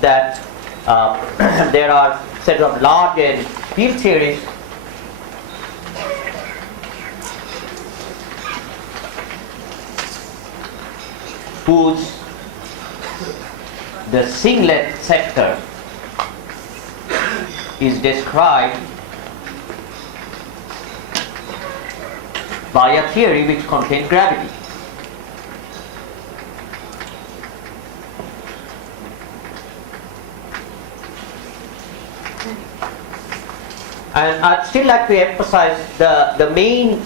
that there are sets of large N field theories whose the singlet sector is described by a theory which contains gravity. And I'd still like to emphasize the main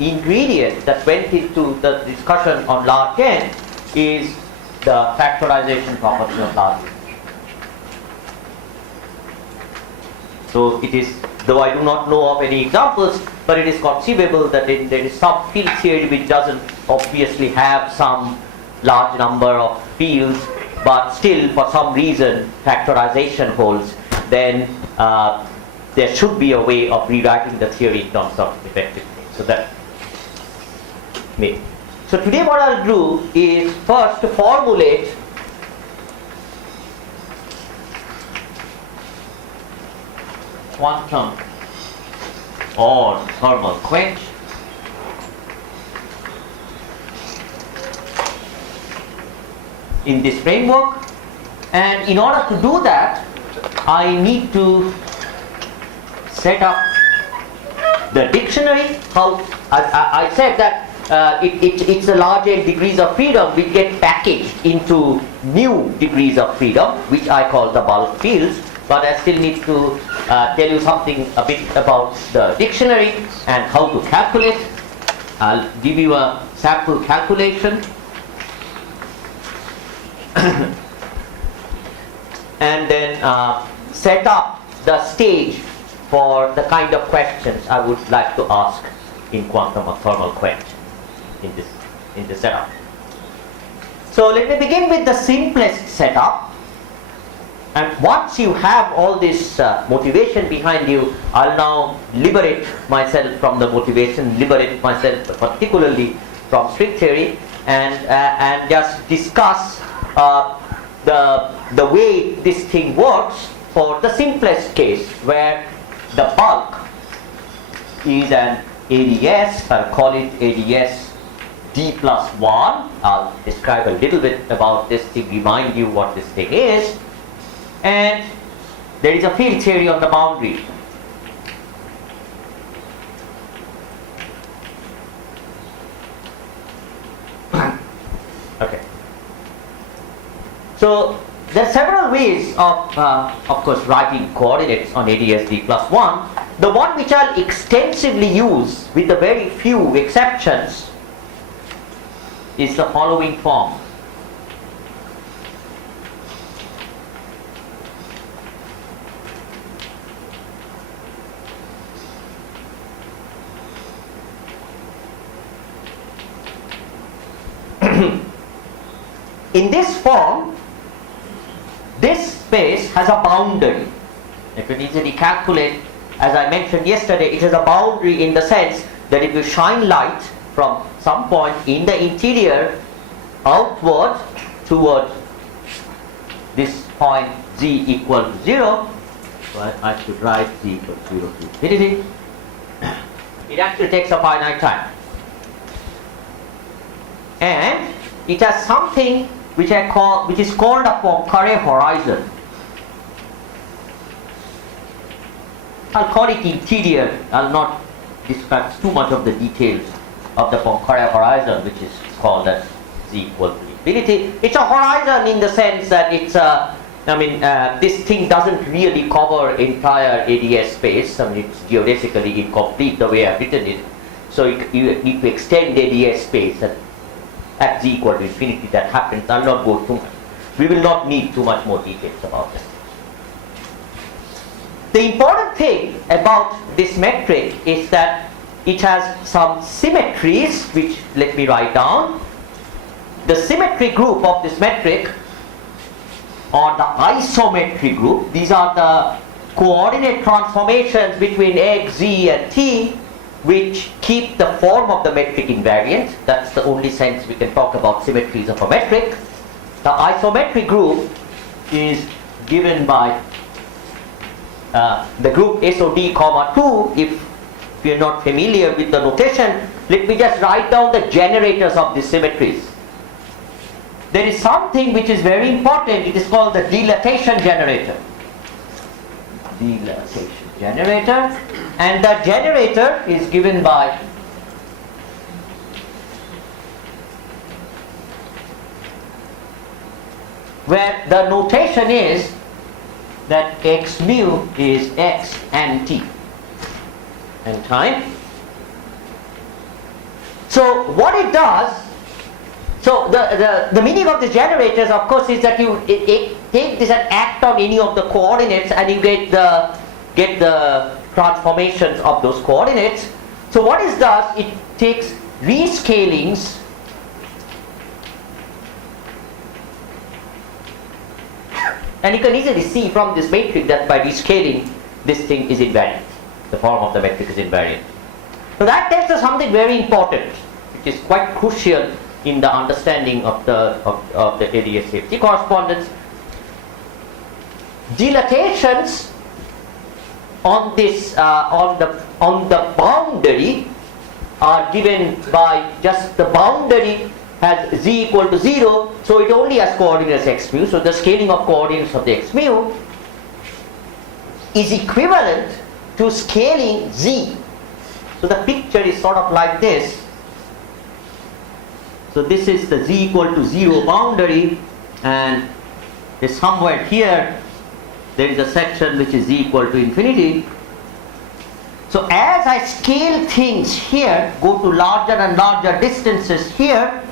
ingredient that went into the discussion on large N is the factorization property of large N. So it is, though I do not know of any examples, but it is conceivable that there is some field theory which doesn't obviously have some large number of fields, but still for some reason factorization holds, then there should be a way of rewriting the theory in terms of effectiveness. So that may. So today what I'll do is first to formulate quantum or thermal quench in this framework, and in order to do that I need to set up the dictionary. How I said that it's a large N degrees of freedom which get packaged into new degrees of freedom, which I call the bulk fields. But I still need to tell you something a bit about the dictionary and how to calculate. I'll give you a sample calculation and then set up the stage for the kind of questions I would like to ask in quantum or thermal quench in this setup. So let me begin with the simplest setup. And once you have all this motivation behind you, I'll now liberate myself from the motivation, liberate myself particularly from string theory, and just discuss the way this thing works for the simplest case, where the bulk is an ADS. I'll call it ADS D plus 1. I'll describe a little bit about this to remind you what this thing is. And there is a field theory on the boundary. Okay. So there are several ways of course, writing coordinates on ADS-D plus 1. The one which I'll extensively use, with the very few exceptions, is the following form. In this form, this space has a boundary. You can easily calculate, as I mentioned yesterday, it has a boundary in the sense that if you shine light from some point in the interior outward towards this point z equal to 0, well, I should write z equal to 0 to infinity, it actually takes a finite time. And it has something which is called a Poincare horizon. I'll call it interior. I'll not discuss too much of the details of the Poincare horizon, which is called as z equal to infinity. It's a horizon in the sense that it's this thing doesn't really cover entire ADS space. I mean, it's geodesically incomplete the way I've written it. So you need to extend ADS space at z equal to infinity. That happens. I'll not go too much. We will not need too much more details about this. The important thing about this metric is that it has some symmetries, which let me write down. The symmetry group of this metric, or the isometry group, these are the coordinate transformations between x, z and t, which keep the form of the metric invariant. That's the only sense we can talk about symmetries of a metric. The isometry group is given by the group SOD comma 2. If you're not familiar with the notation, let me just write down the generators of these symmetries. There is something which is very important. It is called the dilatation generator. Dilatation generator, and the generator is given by where the notation is that x mu is x and t and time. So what it does, so the meaning of the generators, of course, is that you take this and act on any of the coordinates, and you get the transformations of those coordinates. So what it does, it takes rescalings and you can easily see from this matrix that by rescaling this thing is invariant. The form of the metric is invariant. So that tells us something very important, which is quite crucial in the understanding of the IISc correspondence. Dilatations on this on the boundary are given by just the boundary has z equal to 0, so it only has coordinates x mu. So the scaling of coordinates of the x mu is equivalent to scaling z. So the picture is sort of like this. So this is the z equal to 0 boundary, and there's somewhere here there is a section which is z equal to infinity. So as I scale things here, go to larger and larger distances here,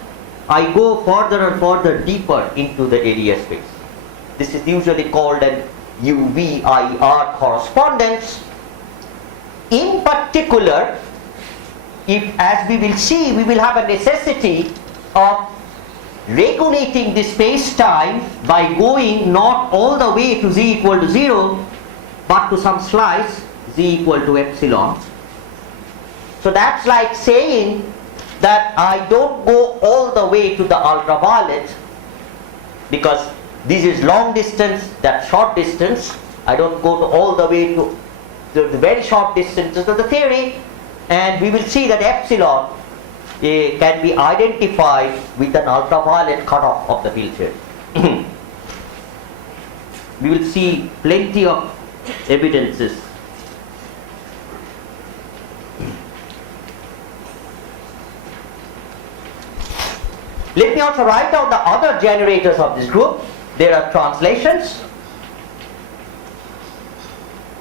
I go further and further deeper into the area space. This is usually called an UVIR correspondence. In particular, if, as we will see, we will have a necessity of regulating the space-time by going not all the way to z equal to 0, but to some slice z equal to epsilon. So that's like saying that I don't go all the way to the ultraviolet, because this is long distance, that's short distance. I don't go to all the way to the very short distances of the theory, and we will see that epsilon can be identified with an ultraviolet cutoff of the field theory. We will see plenty of evidences. Let me also write down the other generators of this group. There are translations.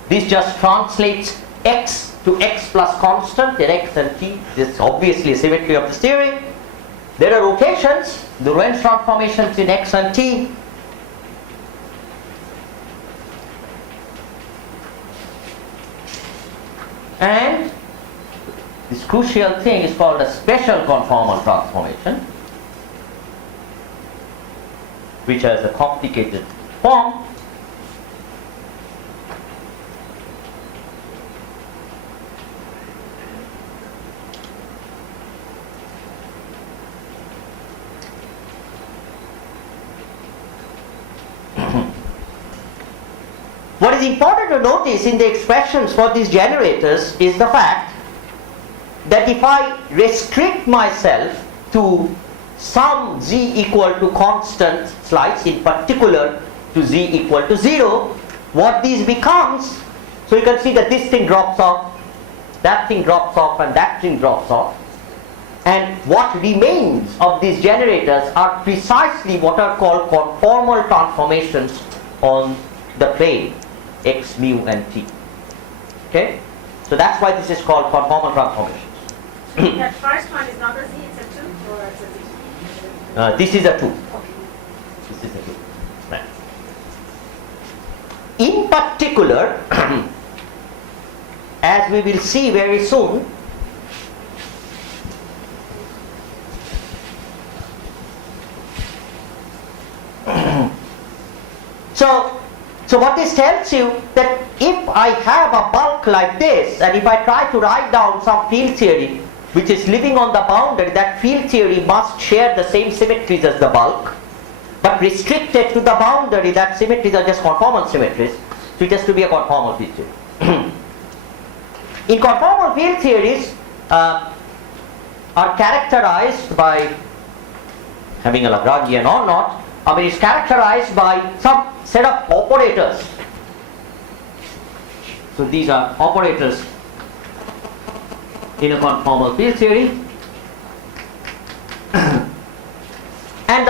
This just translates x to x plus constant in x and t. This is obviously a symmetry of this theory. There are rotations, the Lorentz transformations in x and t. And this crucial thing is called a special conformal transformation, which has a complicated form. What is important to notice in the expressions for these generators is the fact that if I restrict myself to some z equal to constant slice, in particular to z equal to 0, what these becomes, so you can see that this thing drops off, that thing drops off, and that thing drops off, and what remains of these generators are precisely what are called conformal transformations on the plane x, mu and t. Okay, so that's why this is called conformal transformations. That first one is not a z, it's a 2, or it's a z? This is a 2. This is a 2. Right. In particular, as we will see very soon, so what this tells you, that if I have a bulk like this, and if I try to write down some field theory which is living on the boundary, that field theory must share the same symmetries as the bulk. But have restricted to the boundary that symmetries are just conformal symmetries, so it has to be a conformal field theory. In conformal field theories are characterized by having a Lagrangian or not. I mean, it's characterized by some set of operators. So these are operators in a conformal field theory. And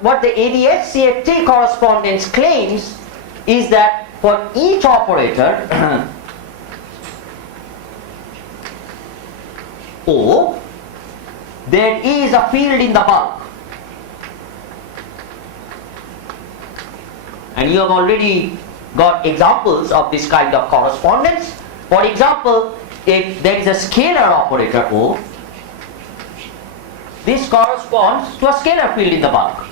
what the IISc correspondence claims is that for each operator O, there is a field in the bulk. And you have already got examples of this kind of correspondence. For example, if there is a scalar operator O, this corresponds to a scalar field in the bulk.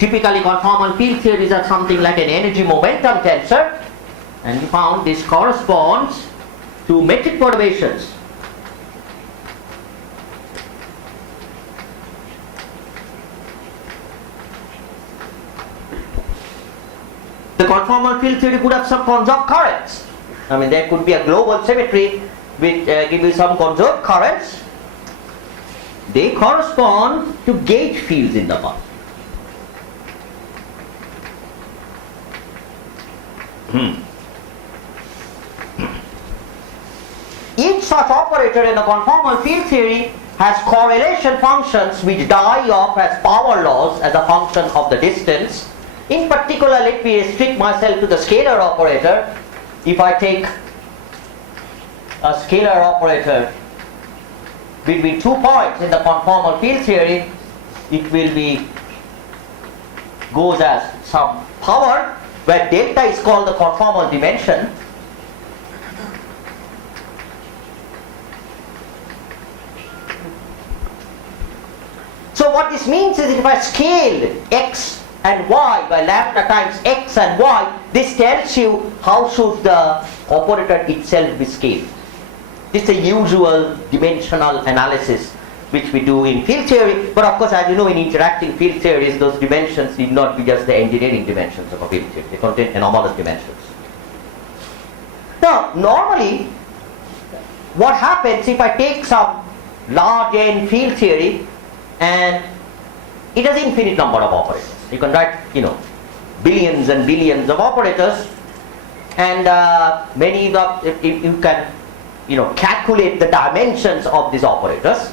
Typically conformal field theories are something like an energy momentum tensor, and we found this corresponds to metric perturbations. The conformal field theory could have some conserved currents. I mean, there could be a global symmetry which give you some conserved currents. They correspond to gauge fields in the bulk. Each such operator in a conformal field theory has correlation functions which die off as power laws as a function of the distance. In particular, let me restrict myself to the scalar operator. If I take a scalar operator between 2 points in the conformal field theory, it will be goes as some power where delta is called the conformal dimension. So what this means is if I scale x and y by lambda times x and y, this tells you how should the operator itself be scaled. This is the usual dimensional analysis which we do in field theory, but of course, as you know, in interacting field theories, those dimensions need not be just the engineering dimensions of a field theory. They contain anomalous dimensions. Now, normally, what happens if I take some large N field theory and it has infinite number of operators. You can write, billions and billions of operators, and many of if you can, calculate the dimensions of these operators.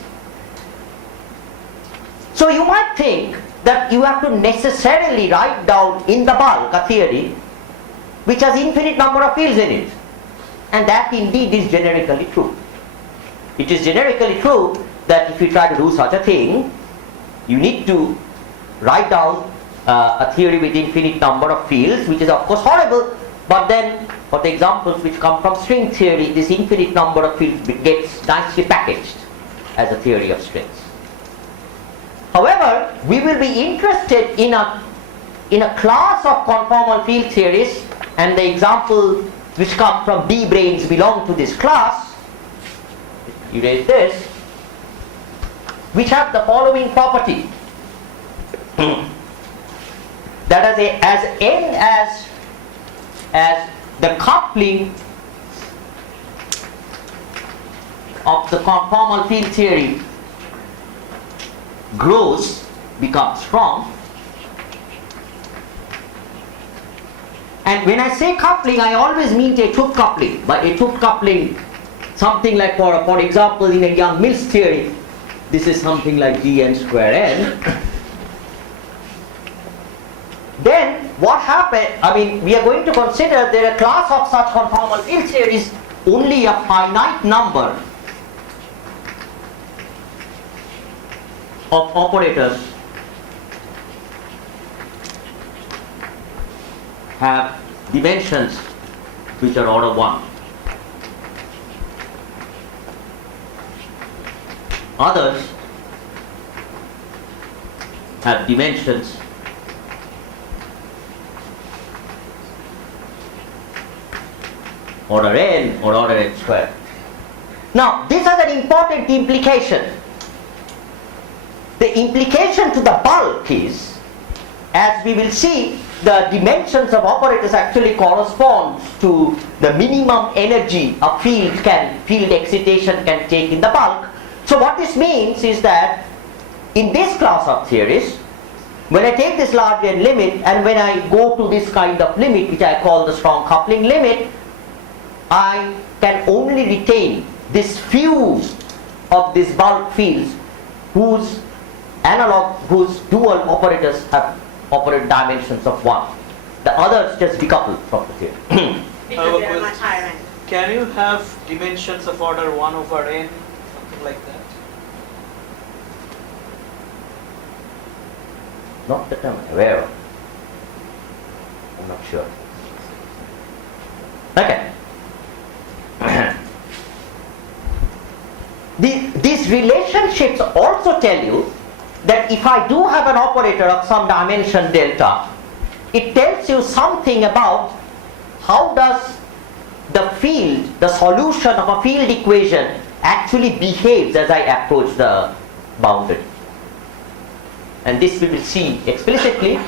So you might think that you have to necessarily write down in the bulk a theory which has infinite number of fields in it, and that indeed is generically true. It is generically true that if you try to do such a thing, you need to write down a theory with infinite number of fields, which is of course horrible, but then for the examples which come from string theory, this infinite number of fields gets nicely packaged as a theory of strings. However, we will be interested in a class of conformal field theories, and the example which come from D brains belong to this class. Erase this, which have the following property. That as n as the coupling of the conformal field theory grows, becomes strong. And when I say coupling, I always mean a tooth coupling. By a tooth coupling, something like for example in a Young-Mills theory, this is something like Gn square n. Then what happened, we are going to consider that a class of such conformal field theories, only a finite number of operators have dimensions which are order 1. Others have dimensions order n or order n squared. Now, this has an important implication. the implication to the bulk is, as we will see, the dimensions of operators actually correspond to the minimum energy a field excitation can take in the bulk. So what this means is that in this class of theories, when I take this large n limit and when I go to this kind of limit, which I call the strong coupling limit, I can only retain this few of these bulk fields whose dual operators have operate dimensions of 1. The others just decouple from the theory. Because they are much higher end. Can you have dimensions of order 1 over n, something like that? Not that I'm aware of. I'm not sure. Okay. These relationships also tell you that if I do have an operator of some dimension delta, it tells you something about how does the field, the solution of a field equation actually behaves as I approach the boundary. And this we will see explicitly.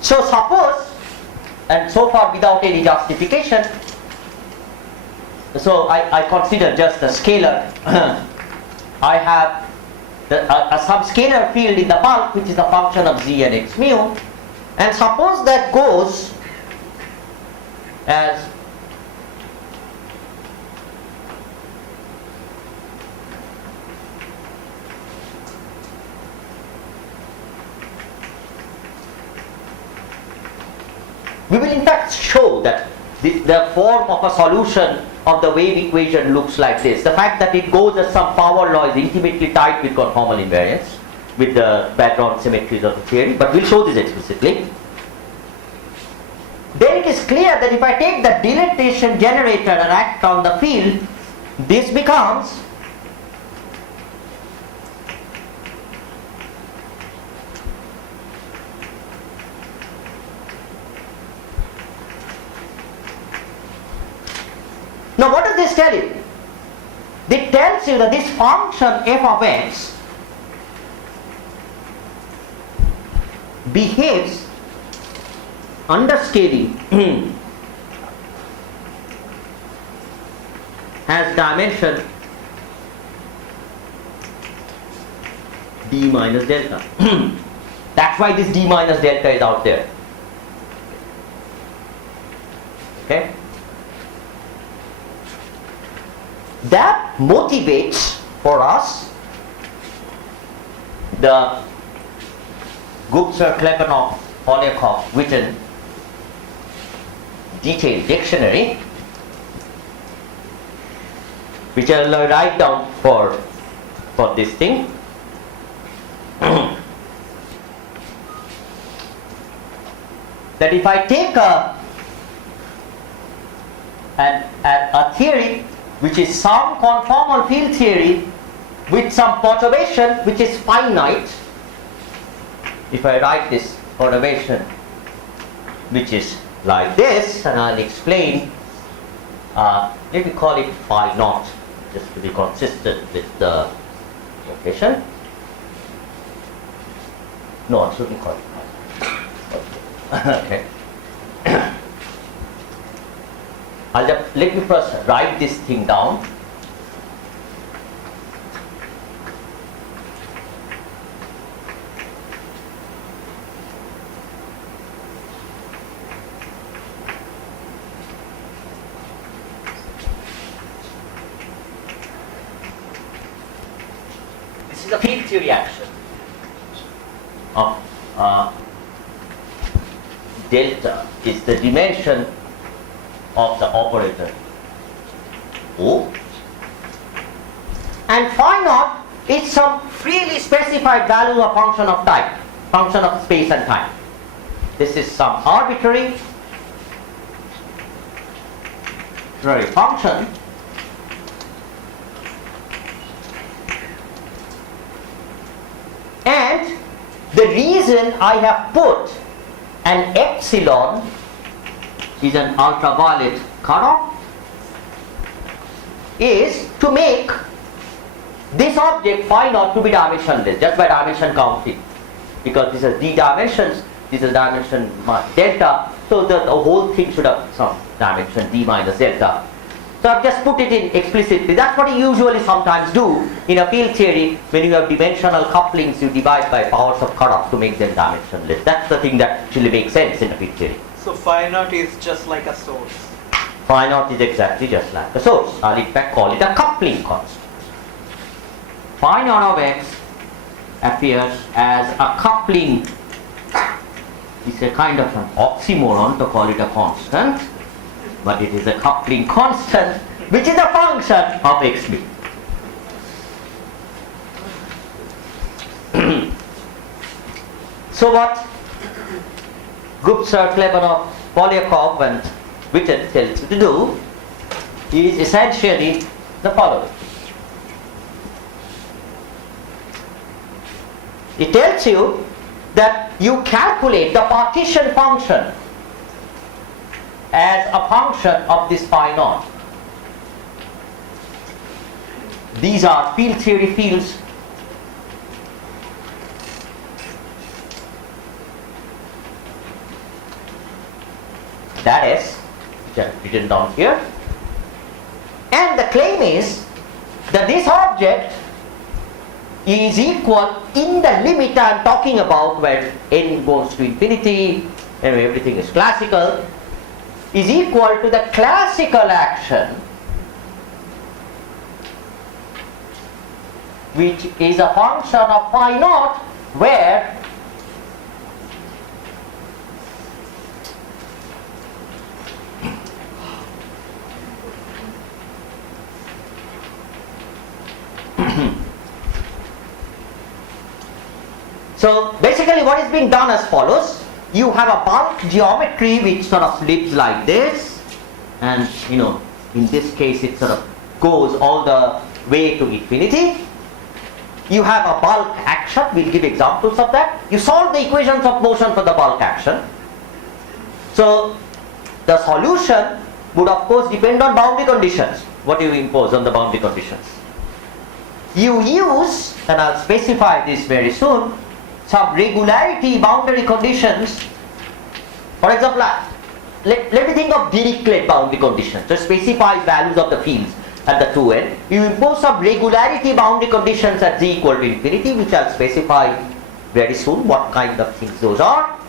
So suppose, and so far without any justification, so I consider just the scalar. I have some scalar field in the bulk which is a function of z and x mu, and suppose that goes as we will in fact show that the form of a solution of the wave equation looks like this. The fact that it goes as some power law is intimately tied with conformal invariance, with the background symmetries of the theory, but we'll show this explicitly. Then it is clear that if I take the dilatation generator and act on the field, this becomes now what does this tell you? It tells you that this function f of x behaves under scaling has dimension d minus delta. That's why this d minus delta is out there. Okay? That motivates for us the Gupser-Klebanov-Polyakov-Witten detailed dictionary, which I will write down for this thing. That if I take a theory which is some conformal field theory with some perturbation which is finite, if I write this perturbation which is like this, and I'll explain, let me call it phi naught just to be consistent with the notation. No, I shouldn't call it phi. Okay. Let me first write this thing down. This is a field theory action of delta is the dimension of the operator O, and phi naught is some freely specified value of function of time, function of space and time. This is some arbitrary function and the reason I have put an epsilon is an ultraviolet cutoff is to make this object phi naught to be dimensionless just by dimension counting, because this has d dimensions, this is dimension delta, so the whole thing should have some dimension d minus delta. So I've just put it in explicitly. That's what you usually sometimes do in a field theory. When you have dimensional couplings, you divide by powers of cutoffs to make them dimensionless. That's the thing that actually makes sense in a field theory. So phi naught is just like a source. Phi naught is exactly just like a source. I'll in fact call it a coupling constant. Phi naught of x appears as a coupling. It's a kind of an oxymoron to call it a constant, but it is a coupling constant which is a function of xb. So what Gupta, Klebanov, Polyakov and Witten tells you to do is essentially the following. It tells you that you calculate the partition function as a function of this phi naught. These are field theory fields. That is just written down here. And the claim is that this object is equal in the limit I am talking about, where n goes to infinity and everything is classical, is equal to the classical action, which is a function of phi naught, where so basically what is being done as follows. You have a bulk geometry which sort of slips like this, and in this case it sort of goes all the way to infinity. You have a bulk action, we'll give examples of that. You solve the equations of motion for the bulk action. So the solution would of course depend on boundary conditions. What do you impose on the boundary conditions? You use, and I'll specify this very soon, some regularity boundary conditions. For example, let me think of Dirichlet boundary conditions. So specify values of the fields at the two end. You impose some regularity boundary conditions at z equal to infinity, which I'll specify very soon what kind of things those are.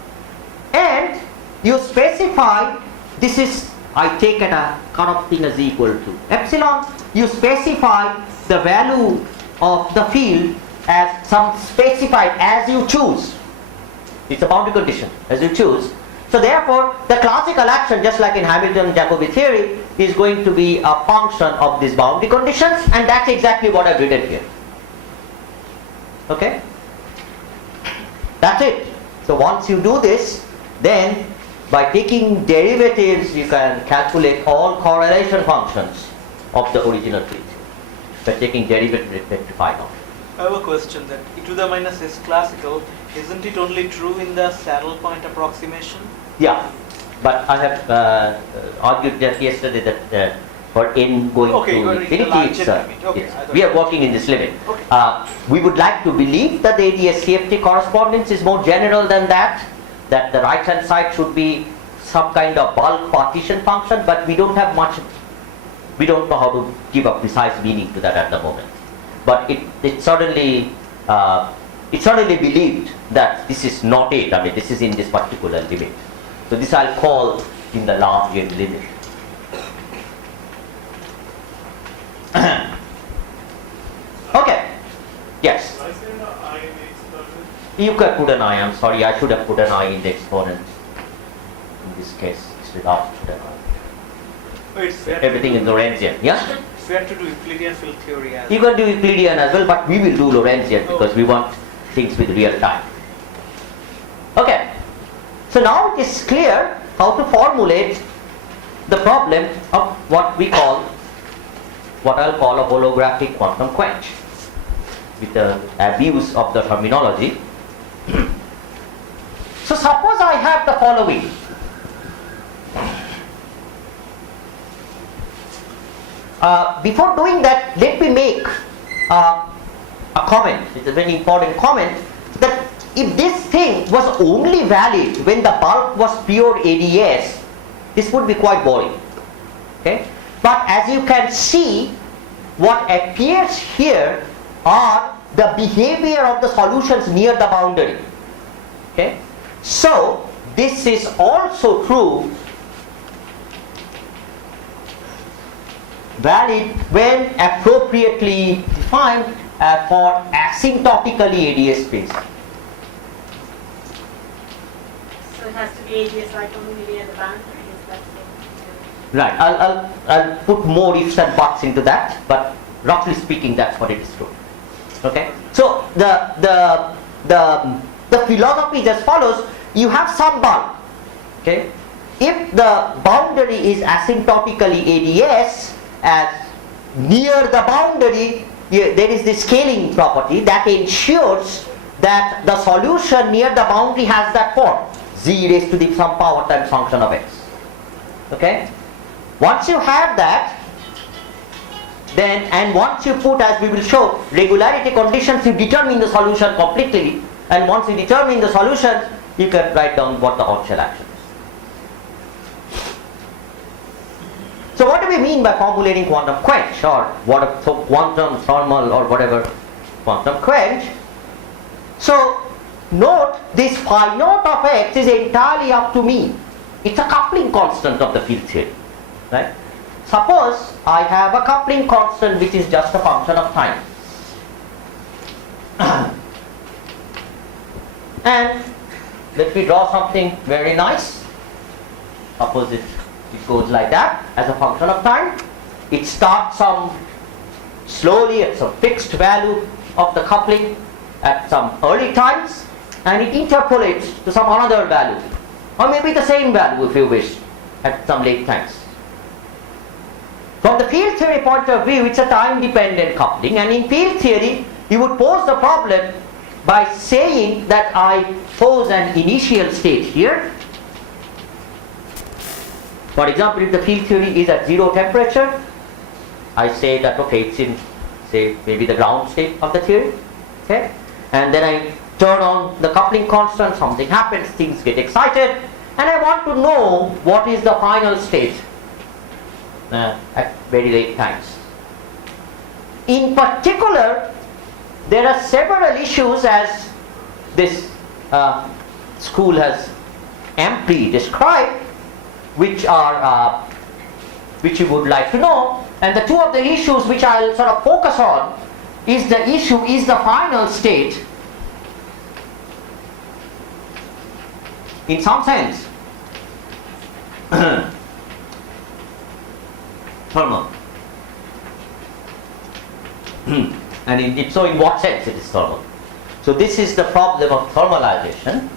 And you specify, this is, I take at a kind of thing as z equal to epsilon. You specify the value of the field as some specified as you choose. It's a boundary condition as you choose. So therefore the classical action, just like in Hamilton-Jacobi theory, is going to be a function of these boundary conditions, and that's exactly what I've written here. Okay? That's it. So once you do this, then by taking derivatives you can calculate all correlation functions of the original field by taking derivative with respect to phi naught. I have a question that e to the minus is classical. Isn't it only true in the saddle point approximation? Yeah, but I have argued just yesterday that for n going to infinity, we are working in this limit. Okay. We would like to believe that the ADS-CFT correspondence is more general than that the right hand side should be some kind of bulk partition function, but we don't have much, we don't know how to give a precise meaning to that at the moment. But it certainly believed that this is not it. I mean, this is in this particular limit. So this I'll call in the large n limit. Okay. Yes. You can put an I. I'm sorry, I should have put an I in the exponent. In this case, it's without an I. Everything is Lorentzian. Yeah. We have to do Euclidean field theory as You can do Euclidean as well, but we will do Lorentzian because we want things with real time. Okay. So now it is clear how to formulate the problem of what we call, what I'll call a holographic quantum quench, with the abuse of the terminology. So suppose I have the following. Before doing that, let me make a comment. It's a very important comment, that if this thing was only valid when the bulk was pure ADS, this would be quite boring. Okay? But as you can see, what appears here are the behavior of the solutions near the boundary. Okay? So this is also true, valid when appropriately defined for asymptotically ADS space. So it has to be ADS like only near the boundary, is that so? Right. I'll put more ifs and buts into that, but roughly speaking, that's what it is true. Okay. So the philosophy is as follows: you have some bulk. Okay. If the boundary is asymptotically ADS, as near the boundary, there is this scaling property that ensures that the solution near the boundary has that form, z raised to the some power times function of x. Okay. Once you have that, then, and once you put, as we will show, regularity conditions, you determine the solution completely, and once you determine the solution, you can write down what the Hot-shell action is. So what do we mean by formulating quantum quench, or what so quantum thermal or whatever quantum quench? So note, this phi naught of x is entirely up to me. It's a coupling constant of the field theory, right? Suppose I have a coupling constant which is just a function of time. And let me draw something very nice. Suppose it goes like that, as a function of time. It starts slowly at some fixed value of the coupling at some early times, and it interpolates to some another value, or maybe the same value if you wish, at some late times. From the field theory point of view, it's a time-dependent coupling, and in field theory, you would pose the problem by saying that I pose an initial state here. For example, if the field theory is at 0 temperature, I say that, okay, it's in, say, maybe the ground state of the theory, okay? And then I turn on the coupling constant, something happens, things get excited, and I want to know what is the final state at very late times. In particular, there are several issues, as this school has amply described, which you would like to know. And the two of the issues which I'll sort of focus on is the issue, is the final state in some sense thermal. And so in what sense it is thermal? So this is the problem of thermalization.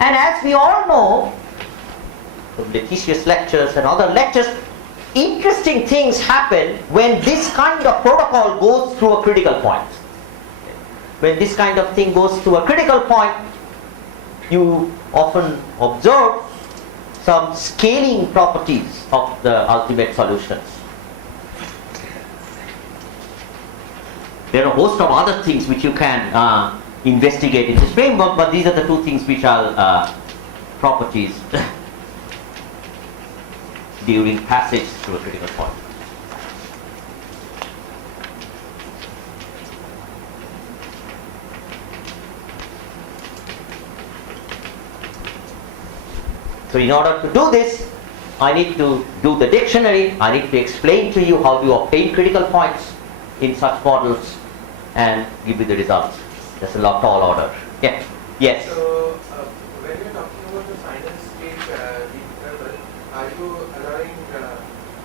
And as we all know, from Letitia's lectures and other lectures, interesting things happen when this kind of protocol goes through a critical point. When this kind of thing goes through a critical point, you often observe some scaling properties of the ultimate solutions. There are a host of other things which you can investigate in this framework, but these are the two things which are properties during passage through a critical point. So in order to do this, I need to do the dictionary, I need to explain to you how to obtain critical points in such models and give you the results. That's a lot tall order. Yeah. Yes. So when you're talking about the final state interval, are you allowing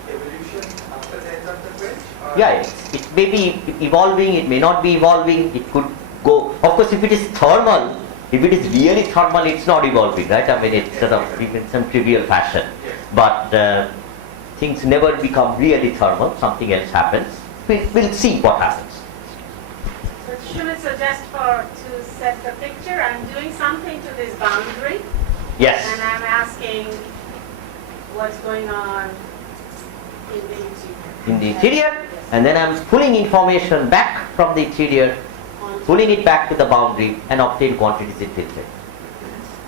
evolution after the end of the quench? Yeah, it may be evolving, it may not be evolving, it could go. Of course, if it is thermal, if it is really thermal, it's not evolving, right? I mean, it's sort of in some trivial fashion. Yes. But things never become really thermal, something else happens. We'll see what happens. So Sumit suggests to set the picture, I'm doing something to this boundary. Yes. And I'm asking, what's going on in the interior. In the interior, and then I'm pulling information back from the interior, pulling it back to the boundary and obtain quantities it filtered.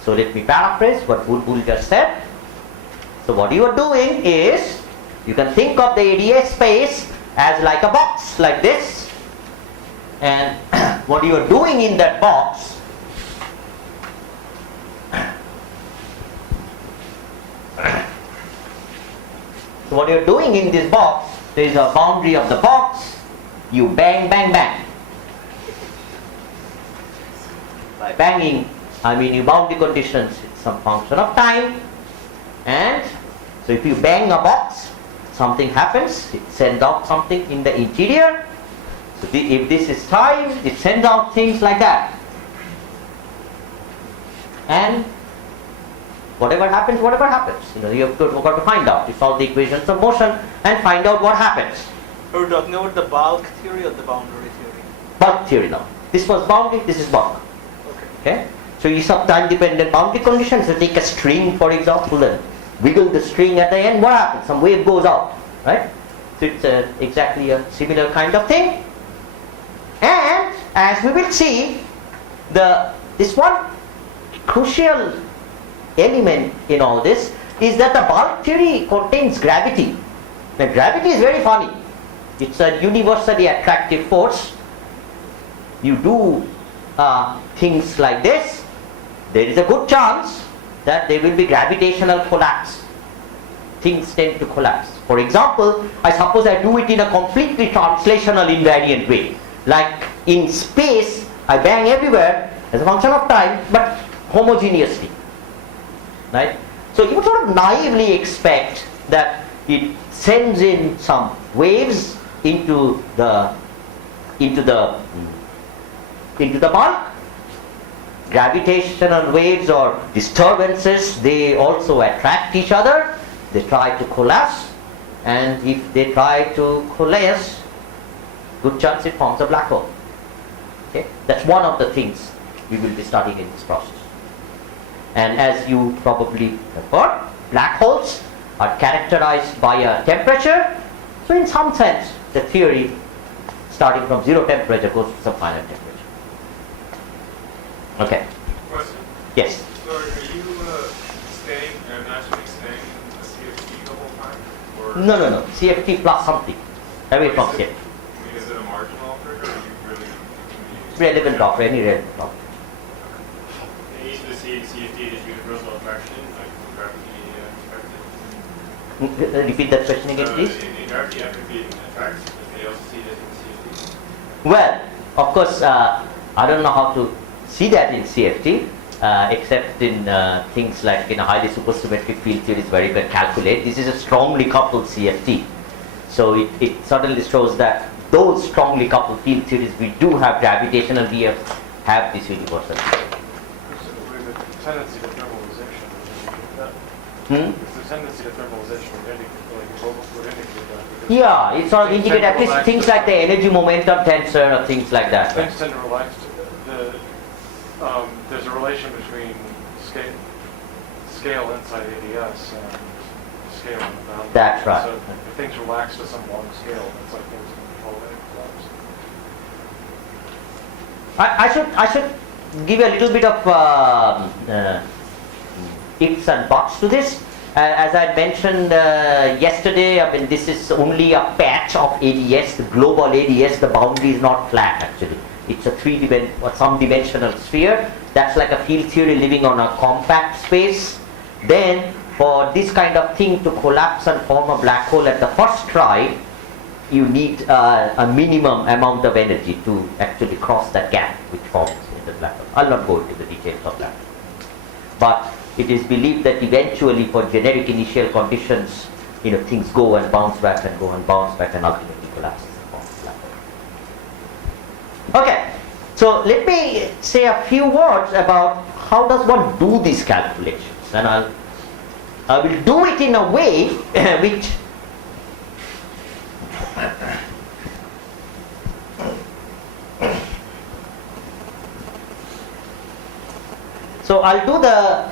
So let me paraphrase what Bulbul just said. So what you are doing is, you can think of the ADS space as like a box like this, and what you are doing in that box so what you are doing in this box, there is a boundary of the box, you bang, bang, bang. By banging, I mean you bound the conditions, it's some function of time, and so if you bang a box, something happens, it sends out something in the interior. So if this is time, it sends out things like that. And whatever happens, you have got to find out. You solve the equations of motion and find out what happens. Are we talking about the bulk theory or the boundary theory? Bulk theory now. This was boundary, this is bulk. Okay? So you have time-dependent boundary conditions. So take a string, for example, and wiggle the string at the end. What happens? Some wave goes out, right? So it's exactly a similar kind of thing. And as we will see, this one crucial element in all this is that the bulk theory contains gravity. Now gravity is very funny. It's a universally attractive force. You do things like this, there is a good chance that there will be gravitational collapse. Things tend to collapse. For example, I suppose I do it in a completely translational invariant way. Like in space, I bang everywhere as a function of time, but homogeneously. Right? So you would sort of naively expect that it sends in some waves into the bulk. Gravitational waves or disturbances, they also attract each other. They try to collapse, and if they try to coalesce, good chance it forms a black hole. Okay? That's one of the things we will be studying in this process. And as you probably have heard, black holes are characterized by a temperature. So in some sense, the theory starting from zero temperature goes to some final temperature. Okay. Question. Yes. So are you naturally staying in the CFT the whole time? Or No. CFT plus something. Away from CFT. I mean, is it a marginal operator, or are you really... Relevant operator, any relevant operator. And each of the CFT is universal attraction, like from gravity perspective? Repeat that question again, please. In gravity, entropy attracts, but they also see that in CFT. Well, of course, I don't know how to see that in CFT, except in things like in a highly supersymmetric field theory is where you can calculate. This is a strongly coupled CFT. So it certainly shows that those strongly coupled field theories, we do have gravitational VF, have this universal. With the tendency to thermalization, It's the tendency to thermalization would indicate that. Yeah, it sort of indicates at least things like the energy momentum tensor or things like that. Things tend to relax. There's a relation between scale inside ADS and scale in the boundary. That's right. So if things relax to some long scale, it's like things can collapse. I should give a little bit of ifs and buts to this. As I mentioned yesterday, I mean, this is only a patch of ADS, the global ADS. The boundary is not flat actually. It's a some-dimensional sphere. That's like a field theory living on a compact space. Then, for this kind of thing to collapse and form a black hole at the first try, you need a minimum amount of energy to actually cross that gap which forms in the black hole. I'll not go into the details of that. But it is believed that eventually, for generic initial conditions, things go and bounce back and go and bounce back and ultimately collapse. Okay, so let me say a few words about how does one do these calculations, and I will do it in a way which so I'll do the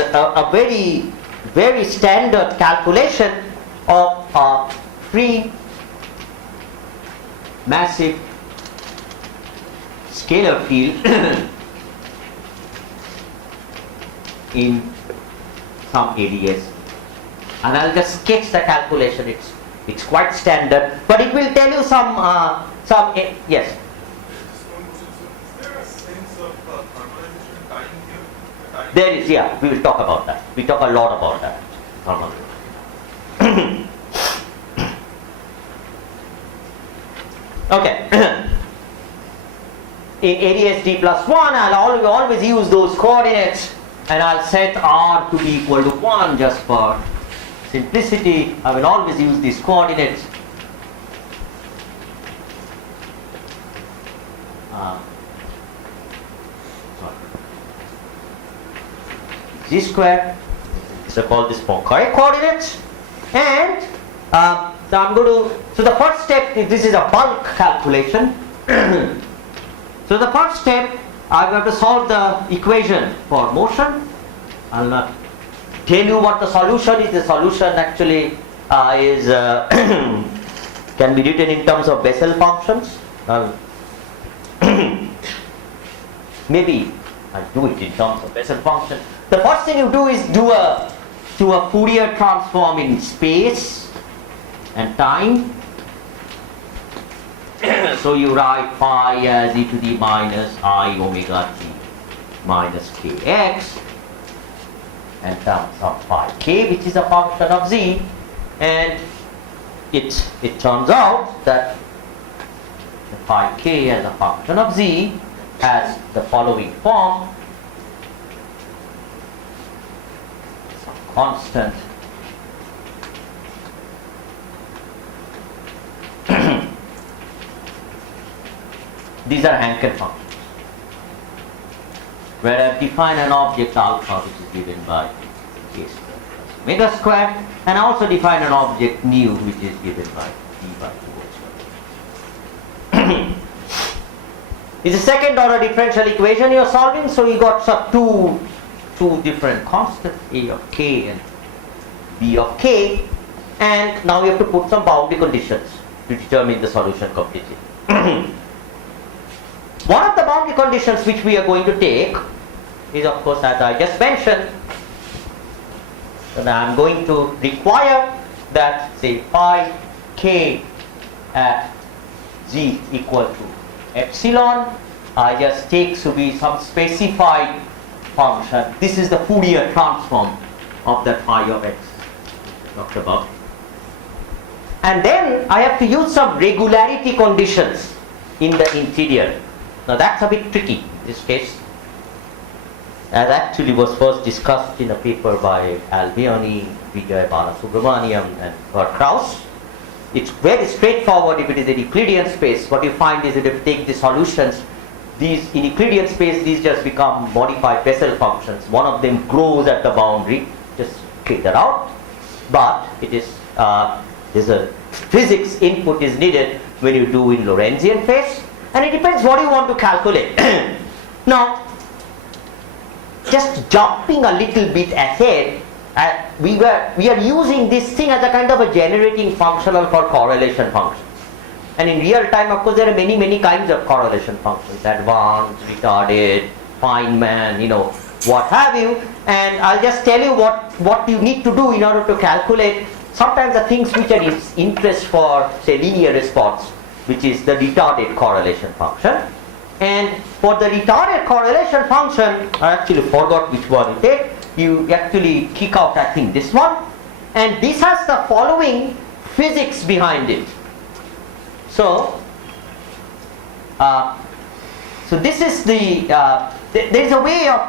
a very, very standard calculation of a free massive scalar field in some ADS. And I'll just sketch the calculation. It's quite standard, but it will tell you some yes. Is there a sense of thermalization time here? There is, yeah. We will talk about that. We talk a lot about that. Okay. In ADSD plus 1, I'll always use those coordinates, and I'll set R to be equal to 1 just for simplicity. I will always use these coordinates. Z square. So call this for correct coordinates, and so I'm going to. So the first step, this is a bulk calculation. So the first step, I have to solve the equation for motion. I'll not tell you what the solution is. The solution actually is can be written in terms of Bessel functions. Maybe I'll do it in terms of Bessel function. The first thing you do is do a Fourier transform in space and time. So you write phi as e to the minus I omega t minus kx, and terms of phi k, which is a function of z, and it turns out that the phi k as a function of z has the following form: constant these are Hankel functions, where I define an object alpha, which is given by k square plus omega square, and I also define an object mu, which is given by d by 2 square. It's a second order differential equation you're solving, so you got two different constants, a of k and b of k, and now you have to put some boundary conditions to determine the solution completely. One of the boundary conditions which we are going to take is, of course, as I just mentioned, that I am going to require that, say, phi k at z equal to epsilon, I just take to be some specified function. This is the Fourier transform of that phi of x talked about. And then I have to use some regularity conditions in the interior. Now that's a bit tricky in this case, as actually was first discussed in a paper by Albioni, Vijay Balasubramaniam and Bert Krauss. It's very straightforward. If it is a Euclidean space, what you find is that if you take the solutions, these in Euclidean space, these just become modified Bessel functions. One of them grows at the boundary, just figure out. But it is there's a physics input is needed when you do in Lorentzian phase, and it depends what you want to calculate. Now, just jumping a little bit ahead, we are using this thing as a kind of a generating functional for correlation functions. And in real time, of course, there are many kinds of correlation functions: advanced, retarded, Feynman, what have you. And I'll just tell you what you need to do in order to calculate sometimes the things which are of interest for, say, linear response, which is the retarded correlation function. And for the retarded correlation function, I actually forgot which one you take. You actually kick out, I think, this one. And this has the following physics behind it. So this is there is a way of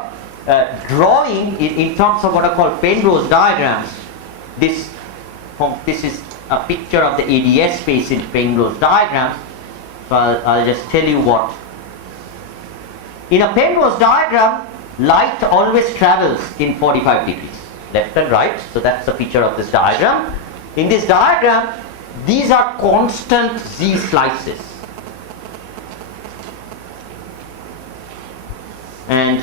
drawing in terms of what I call Penrose diagrams. This is a picture of the ADS space in Penrose diagrams. So I'll just tell you what. In a Penrose diagram, light always travels in 45 degrees, left and right. So that's the feature of this diagram. In this diagram, these are constant z slices. And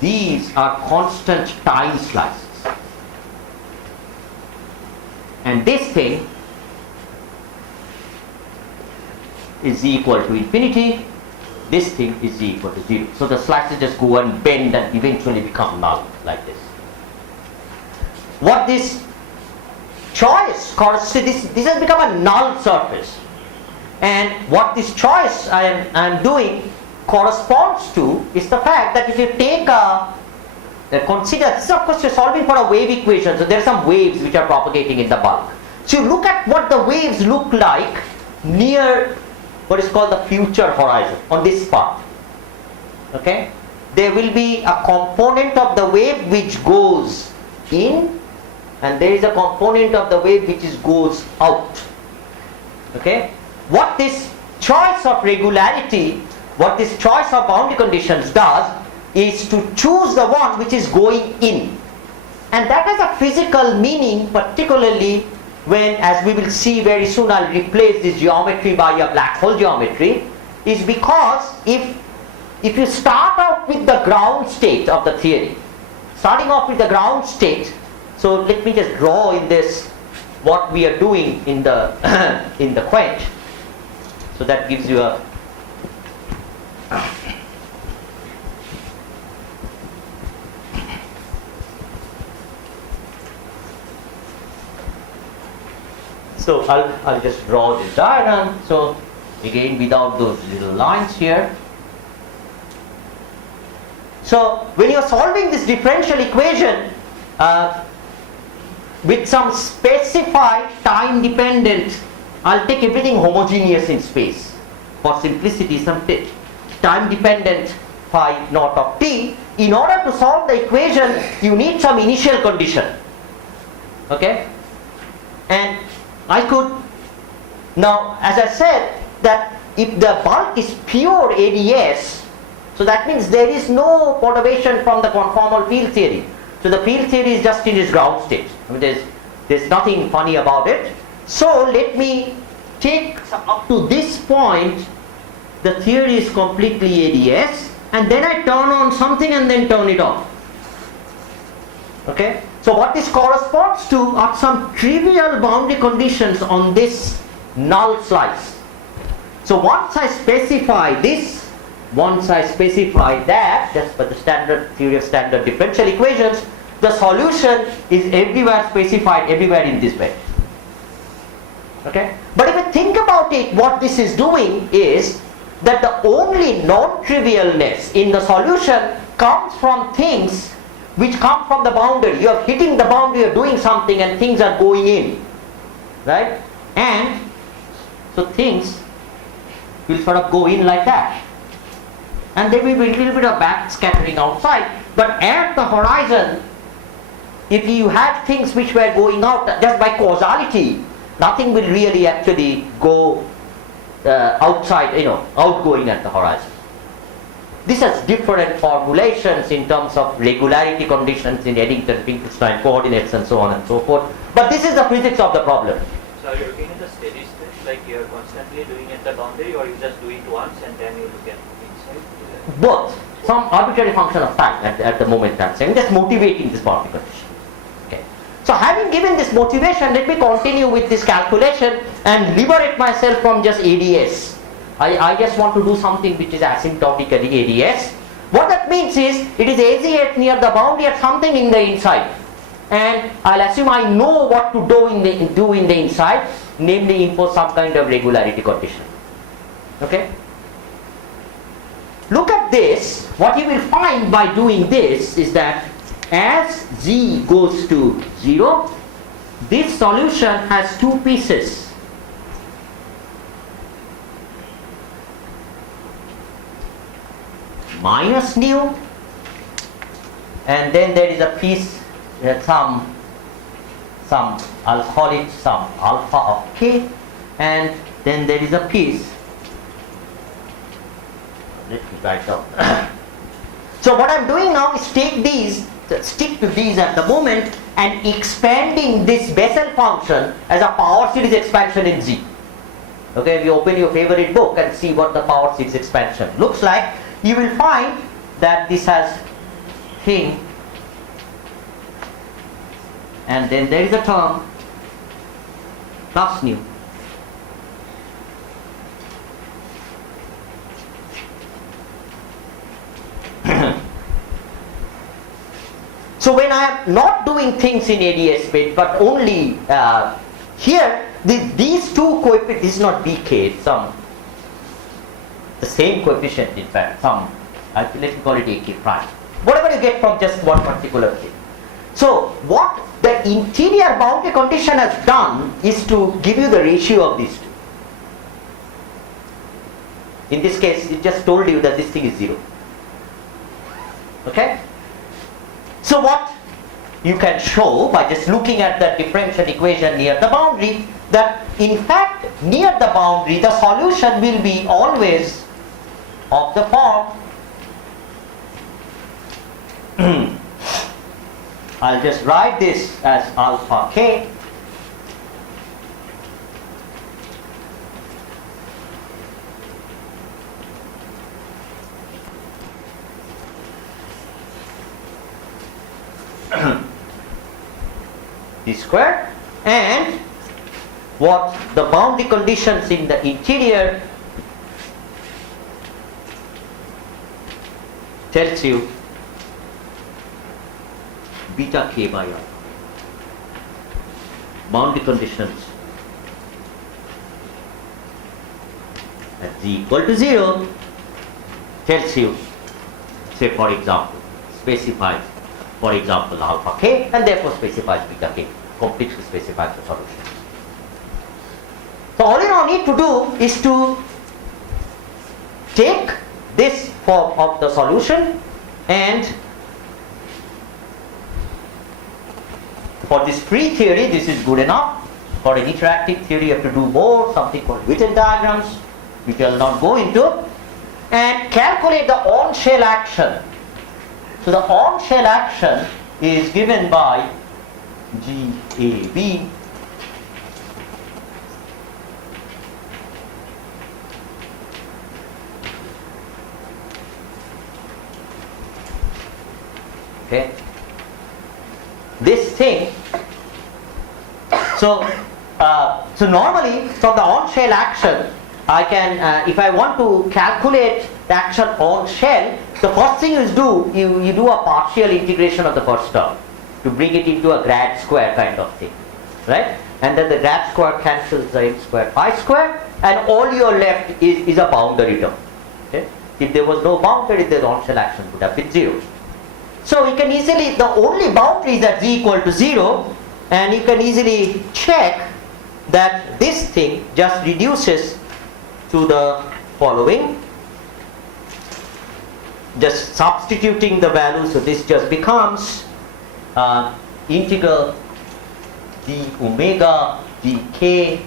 these are constant time slices. And this thing is equal to infinity, this thing is equal to 0. So the slices just go and bend and eventually become null like this. What this choice corresponds, this has become a null surface. And what this choice I am doing corresponds to is the fact that if you take consider, this is of course you're solving for a wave equation, so there are some waves which are propagating in the bulk. So you look at what the waves look like near what is called the future horizon, on this part. Okay? There will be a component of the wave which goes in, and there is a component of the wave which goes out. Okay? What this choice of regularity, what this choice of boundary conditions does is to choose the one which is going in. And that has a physical meaning, particularly when, as we will see very soon, I'll replace this geometry by a black hole geometry, is because if you start out with the ground state of the theory, starting off with the ground state, so let me just draw in this what we are doing in the in the quench. So that gives you a so I'll just draw this diagram. So again, without those little lines here. So when you are solving this differential equation with some specified time dependent, I'll take everything homogeneous in space for simplicity, some time dependent phi naught of t. In order to solve the equation, you need some initial condition. Okay? And I could, now as I said, that if the bulk is pure ADS, so that means there is no perturbation from the conformal field theory. So the field theory is just in its ground state. I mean, there's nothing funny about it. So let me take up to this point, the theory is completely ADS, and then I turn on something and then turn it off. Okay? So what this corresponds to are some trivial boundary conditions on this null slice. So once I specify this, once I specify that, just for the standard theory of standard differential equations, the solution is everywhere specified, everywhere in this way. Okay? But if you think about it, what this is doing is that the only non-trivialness in the solution comes from things which come from the boundary. You are hitting the boundary, you are doing something and things are going in. Right? And so things will sort of go in like that. And there will be a little bit of back scattering outside. But at the horizon, if you had things which were going out just by causality, nothing will really actually go outside, outgoing at the horizon. This has different formulations in terms of regularity conditions in Eddington, Finkelstein coordinates and so on and so forth. But this is the physics of the problem. So are you looking at the steady state, like you are constantly doing at the boundary, or you just do it once and then you look at inside? Both. Some arbitrary function of time at the moment I'm saying, just motivating this boundary condition. Okay. So having given this motivation, let me continue with this calculation and liberate myself from just ADS. I just want to do something which is asymptotically ADS. What that means is, it is AZ near the boundary at something in the inside. And I'll assume I know what to do in the inside, namely impose some kind of regularity condition. Okay? Look at this. What you will find by doing this is that as z goes to 0, this solution has two pieces. Minus nu, and then there is a piece, some I'll call it some alpha of k, and then there is a piece, let me write down. So what I'm doing now is stick to these at the moment and expanding this Bessel function as a power series expansion in Z. Okay, if you open your favorite book and see what the power series expansion looks like, you will find that this has thing, and then there is a term plus nu. So when I am not doing things in ADS-bit, but only here, these two coefficients, this is not BK, it's the same coefficient in fact, let me call it AK prime. Whatever you get from just one particular thing. So what the interior boundary condition has done is to give you the ratio of these two. In this case, it just told you that this thing is 0. Okay? So what you can show by just looking at the differential equation near the boundary, that in fact near the boundary the solution will be always of the form I'll just write this as alpha k d square, and what the boundary conditions in the interior tells you beta k by r. Boundary conditions at z equal to 0 tells you, say for example, specifies for example alpha k, and therefore specifies beta k, completely specifies the solution. So all you now need to do is to take this form of the solution, and for this free theory this is good enough. For an interactive theory you have to do more, something called Witten diagrams, which I will not go into, and calculate the on-shell action. So the on-shell action is given by GAB okay, this thing. So normally from the on-shell action I can, if I want to calculate the action on shell, the first thing you do a partial integration of the first term to bring it into a grad square kind of thing, right? And then the grad square cancels the m square phi square, and all you're left is a boundary term. Okay? If there was no boundary, the on-shell action would have been 0. So you can easily, the only boundary is at z equal to 0, and you can easily check that this thing just reduces to the following, just substituting the value. So this just becomes integral d omega dk,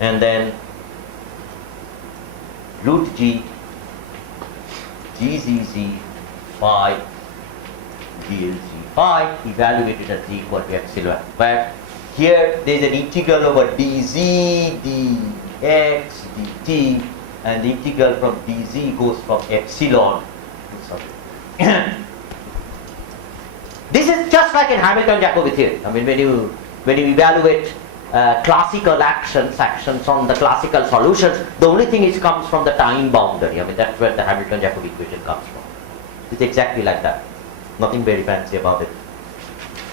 and then root g gzz phi dlz phi evaluated at z equal to epsilon, where here there is an integral over dz, dx, dt, and the integral from dz goes from epsilon to this is just like in Hamilton-Jacobi theory. I mean, when you evaluate classical actions on the classical solutions, the only thing is comes from the time boundary. I mean, that's where the Hamilton-Jacobi equation comes from. It's exactly like that. Nothing very fancy about it.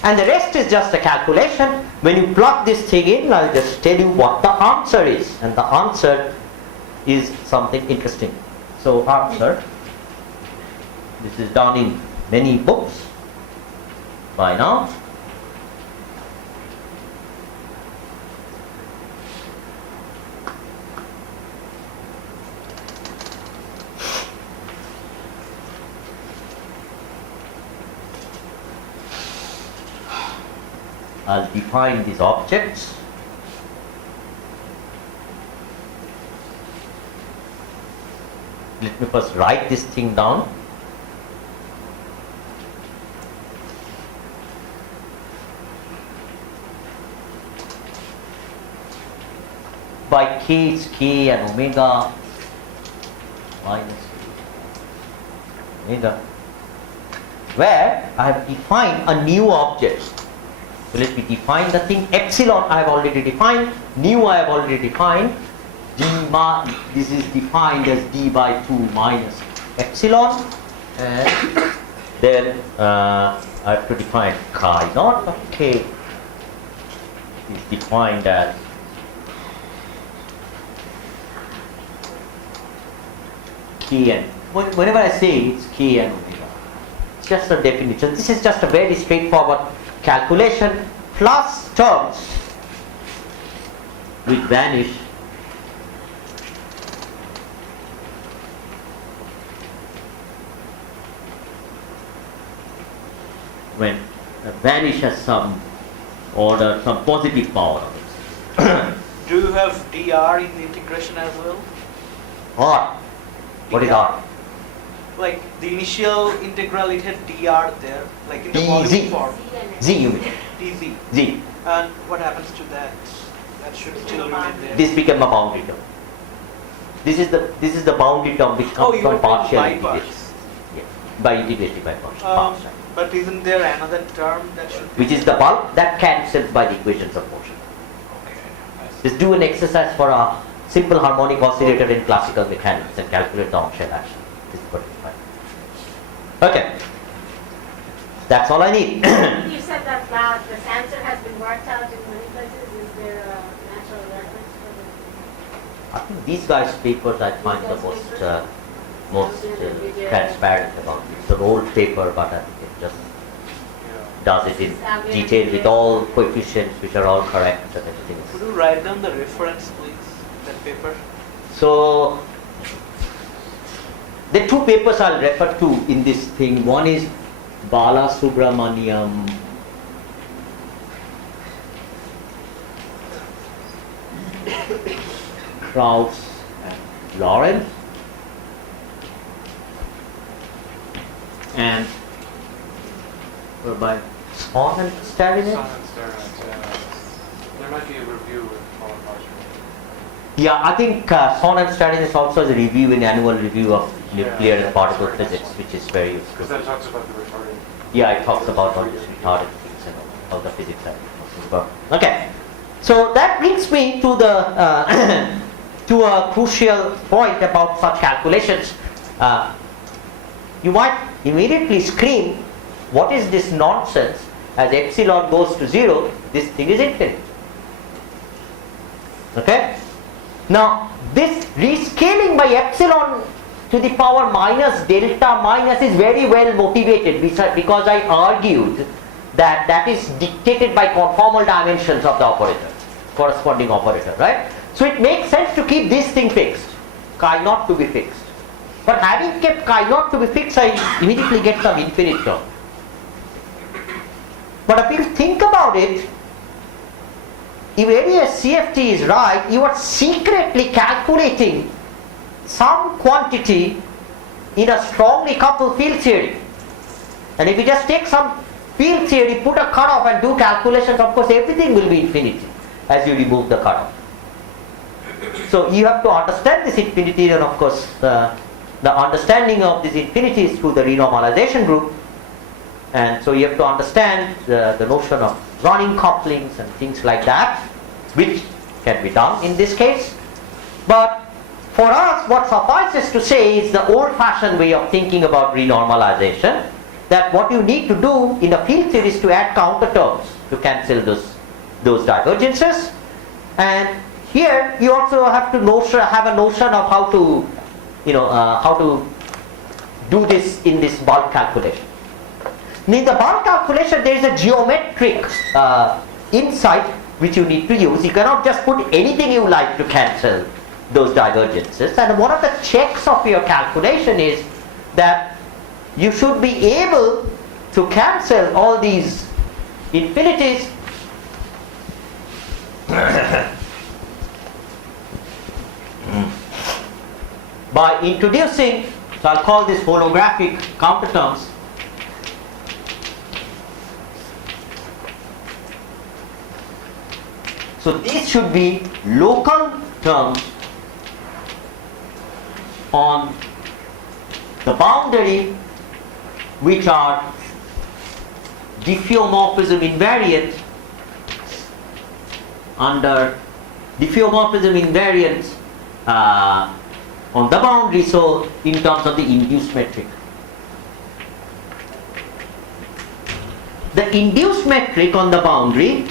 And the rest is just a calculation. When you plug this thing in, I'll just tell you what the answer is. And the answer is something interesting. So answer, this is done in many books by now. I'll define these objects. Let me first write this thing down. By k is k and omega minus omega. where I have defined a new object. So let me define the thing. Epsilon I have already defined, nu I have already defined, this is defined as d by 2 minus epsilon, and then I have to define chi naught of k is defined as Kn. Whenever I say it's Kn omega, it's just a definition. This is just a very straightforward calculation plus terms which vanish when vanish has some order, some positive power of it. Do you have dr in the integration as well? R. What is R? Like the initial integral, it had dr there, like in the dz. volume form. Z you mean? dz. Z. And what happens to that? That should still remain there. This became a boundary term. This is the boundary term which comes you from were doing partial by integration. parts. Yeah. By integration by parts. But isn't there another term that should be? Which is the bulk that cancels by the equations of motion. Okay. I see. Just do an exercise for a simple harmonic oscillator in classical mechanics and calculate the on-shell action. This is what you find. Okay. That's all I need. You said that this answer has been worked out in many places. Is there a natural reference for I think these guys' papers I find the most transparent about it. It's an old paper, but I think it just does it in detail with all coefficients which are all correct and everything. Could you write down the reference, please? That paper. So, the two papers I'll refer to in this thing. One is Bala Subramaniam Krauss and Lawrence, and by Swan and Starinet. There might be a review with Holographic. Yeah, I think Swan and Starinet also has a review in annual review of nuclear and particle physics, which is very useful. Because that talks about the retarded. Yeah, it talks about all these retarded things and all the physics side. Okay, so that brings me to the to a crucial point about such calculations. You might immediately scream, "What is this nonsense? As epsilon goes to 0, this thing is infinite." Okay. Now, this rescaling by epsilon to the power minus delta minus is very well motivated because I argued that that is dictated by conformal dimensions of the operator, corresponding operator, right? So it makes sense to keep this thing fixed, chi naught to be fixed. But having kept chi naught to be fixed, I immediately get some infinite term. But if you think about it, if area CFT is right, you are secretly calculating some quantity in a strongly coupled field theory. And if you just take some field theory, put a cutoff and do calculations, of course everything will be infinity as you remove the cutoff. So you have to understand this infinity, and of course the understanding of this infinity is through the renormalization group. And so you have to understand the notion of running couplings and things like that, which can be done in this case. But for us, what suffices to say is the old-fashioned way of thinking about renormalization, that what you need to do in a field theory is to add counterterms to cancel those divergences. And here you also have to have a notion of how to, how to do this in this bulk calculation. In the bulk calculation, there is a geometric insight which you need to use. You cannot just put anything you like to cancel those divergences. And one of the checks of your calculation is that you should be able to cancel all these infinities by introducing, so I'll call this holographic counterterms. So these should be local terms on the boundary which are diffeomorphism invariant under diffeomorphism invariant on the boundary, so in terms of the induced metric. The induced metric on the boundary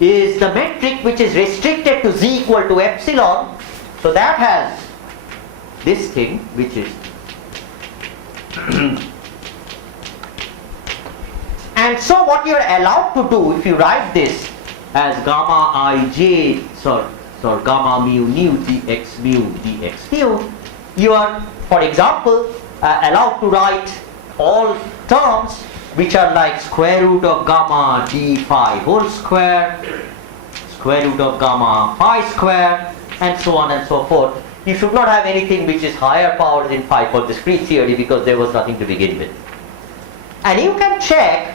is the metric which is restricted to z equal to epsilon, so that has this thing which is and so what you are allowed to do, if you write this as gamma ij, gamma mu nu dx mu dx nu, you are, for example, allowed to write all terms which are like square root of gamma d phi whole square, square root of gamma phi square, and so on and so forth. You should not have anything which is higher power than phi for discrete theory, because there was nothing to begin with. And you can check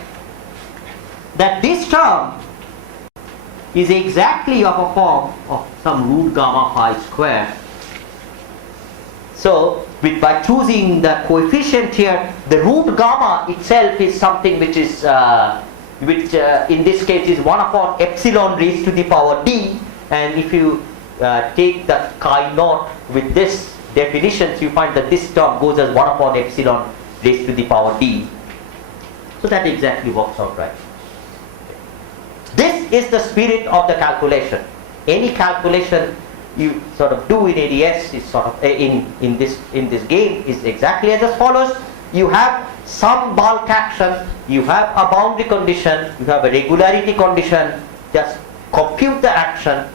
that this term is exactly of a form of some root gamma phi square. So by choosing the coefficient here, the root gamma itself is something which is in this case is 1 upon epsilon raised to the power d, and if you take the chi naught with this definitions, you find that this term goes as 1 upon epsilon raised to the power d. So that exactly works out right. This is the spirit of the calculation. Any calculation you sort of do in ADS is sort of in this game is exactly as follows. You have some bulk action, you have a boundary condition, you have a regularity condition. Just compute the action,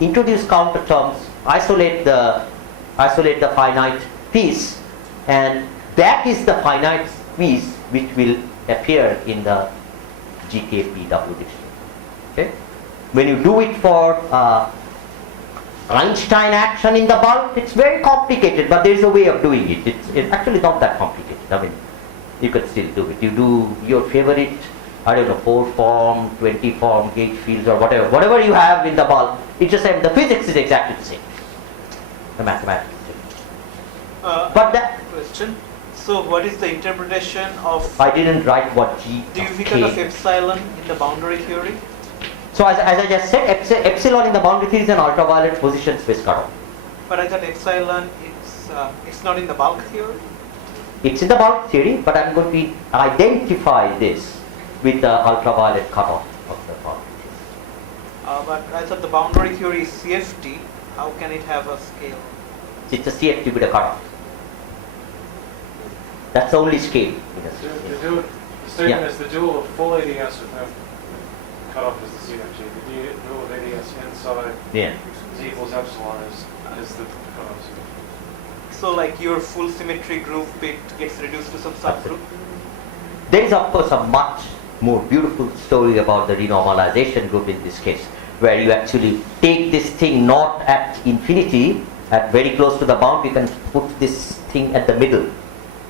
introduce counter terms, isolate the finite piece, and that is the finite piece which will appear in the GKPW dictionary. Okay? When you do it for Einstein action in the bulk, it's very complicated, but there is a way of doing it. It's actually not that complicated. I mean, you can still do it. You do your favorite, I don't know, 4 form, 20 form, gauge fields, or whatever you have in the bulk. It's just the physics is exactly the same. The mathematics. But that question. So what is the interpretation of I didn't write what G the of ubiquity of K. epsilon in the boundary theory? So as I just said, epsilon in the boundary theory is an ultraviolet position space cutoff. But I thought epsilon it's not in the bulk theory. It's in the bulk theory, but I'm going to identify this with the ultraviolet cutoff of the bulk. But I thought the boundary theory is CFT. How can it have a scale? It's a CFT with a cutoff. That's the only scale. The statement is the dual of full ADS with no cutoff is the CFT. The dual of ADS inside z equals epsilon is the cutoff. So like your full symmetry group, it gets reduced to some subgroup? There is of course a much more beautiful story about the renormalization group in this case, where you actually take this thing not at infinity, at very close to the bound, you can put this thing at the middle,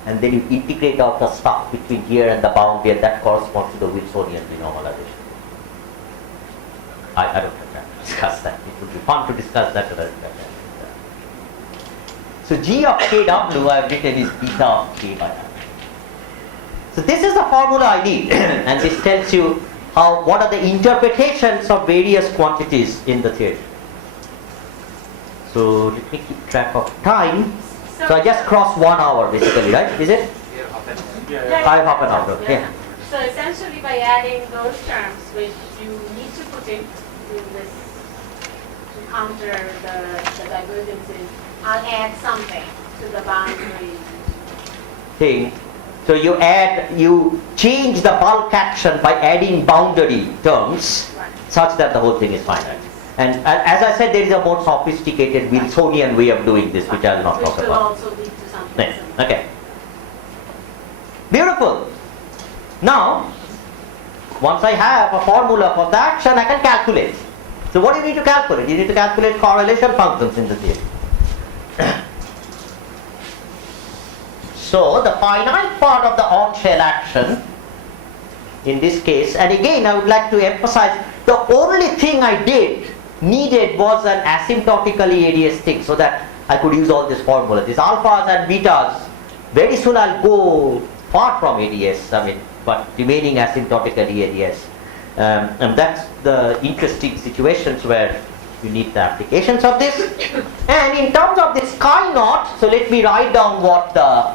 and then you integrate out the stuff between here and the boundary, and that corresponds to the Wilsonian renormalization. I don't have time to discuss that. It would be fun to discuss that. So G of KW I have written is beta of K by W. So this is the formula I need and this tells you what are the interpretations of various quantities in the theory. So let me keep track of time. So I just crossed 1 hour basically, right? Is it? Yeah. I have half an hour. Yeah. So essentially by adding those terms which you need to put in this to counter the divergences, I'll add something to the boundary Thing. So you change the bulk action by adding boundary terms such that the whole thing is finite. And as I said, there is a more sophisticated Wilsonian way of doing this, which I will not talk which will about. also lead to something similar. Okay. Beautiful. Now, once I have a formula for the action, I can calculate. So what do you need to calculate? You need to calculate correlation functions in the theory. So the finite part of the on-shell action, in this case, and again I would like to emphasize, the only thing I needed was an asymptotically ADS thing, so that I could use all this formula. These alphas and betas, very soon I'll go far from ADS. I mean, but remaining asymptotically at yes. And that's the interesting situations where you need the applications of this. And in terms of this chi naught, so let me write down what the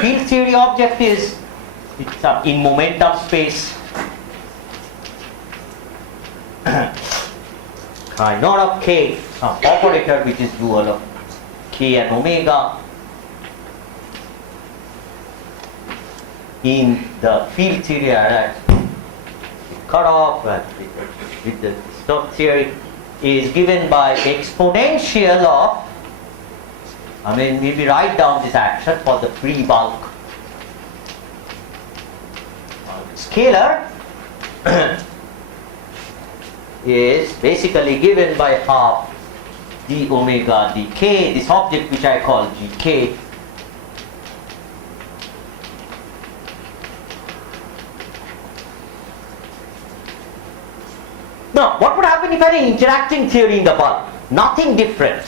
field theory object is. It's in momentum space. Chi naught of k, some operator which is dual of k and omega in the field theory cutoff with the Stokes theory is given by exponential of, maybe write down this action for the free bulk scalar is basically given by half d omega dk, this object which I call gk, now what would happen if I had an interacting theory in the bulk? Nothing different.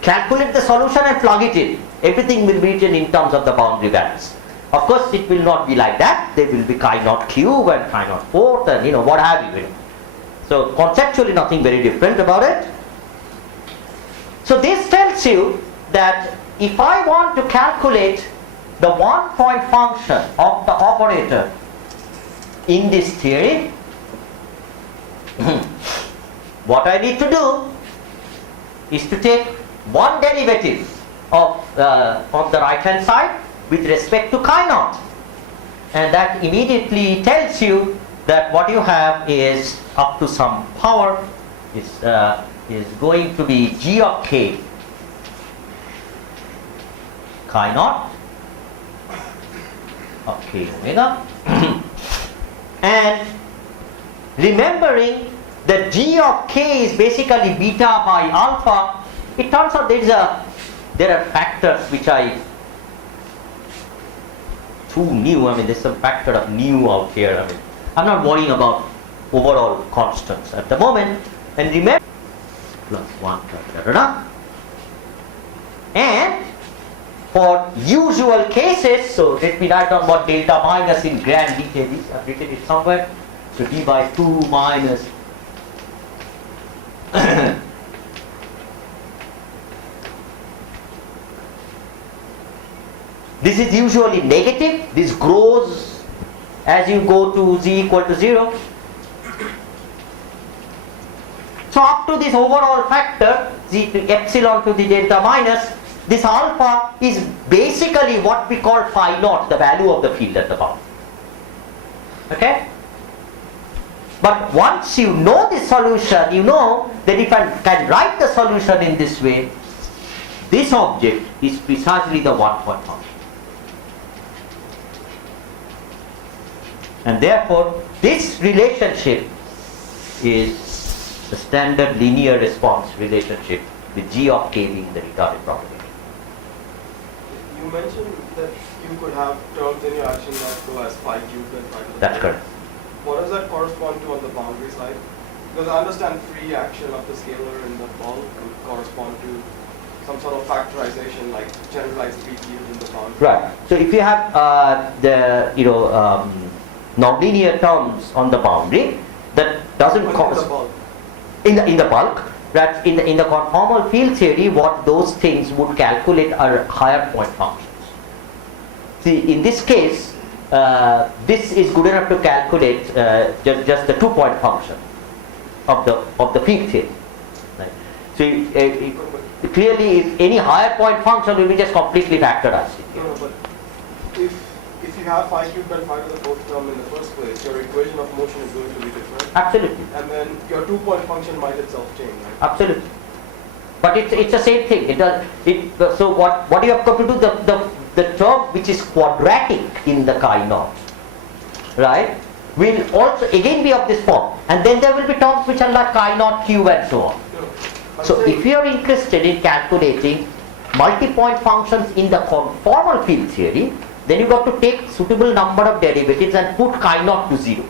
Calculate the solution and plug it in. Everything will be written in terms of the boundary values. Of course it will not be like that. There will be chi naught cube and chi naught fourth and what have you. So conceptually nothing very different about it. So this tells you that if I want to calculate the one point function of the operator in this theory, what I need to do is to take one derivative of on the right hand side with respect to chi naught, and that immediately tells you that what you have is up to some power is going to be g of k chi naught of k omega and remembering that g of k is basically beta by alpha, it turns out there are factors which I too new, there's some factor of new out here. I'm not worrying about overall constants at the moment. And remember, plus 1 plus and for usual cases, so let me write down what delta minus in grand detail is. I've written it somewhere. So d by 2 minus this is usually negative. This grows as you go to z equal to 0. So up to this overall factor, z to epsilon to the delta minus, this alpha is basically what we call phi naught, the value of the field at the bound. Okay? But once you know the solution, you know that if I can write the solution in this way, this object is precisely the one point function. And therefore, this relationship is the standard linear response relationship with g of k being the retarded property. You mentioned that you could have terms in your action that go as phi cubed and phi to the That's third. correct. What does that correspond to on the boundary side? Because I understand free action of the scalar in the bulk would correspond to some sort of factorization like generalized p cubed in the boundary. Right. So if you have the nonlinear terms on the boundary, that doesn't correspond in the bulk. Right? In the conformal field theory, what those things would calculate are higher point functions. See, in this case, this is good enough to calculate just the 2-point function of the field theory. Right? So clearly, if any higher point function will be just completely factorized. No, but if you have phi cubed and phi to the fourth term in the first place, your equation of motion is going to be different. Absolutely. And then your 2-point function might itself change, right? Absolutely. But it's the same thing. So what you have got to do, the term which is quadratic in the chi naught, right, will also again be of this form. And then there will be terms which are like chi naught cube and so on. So if you are interested in calculating multi-point functions in the conformal field theory, then you got to take suitable number of derivatives and put chi naught to 0.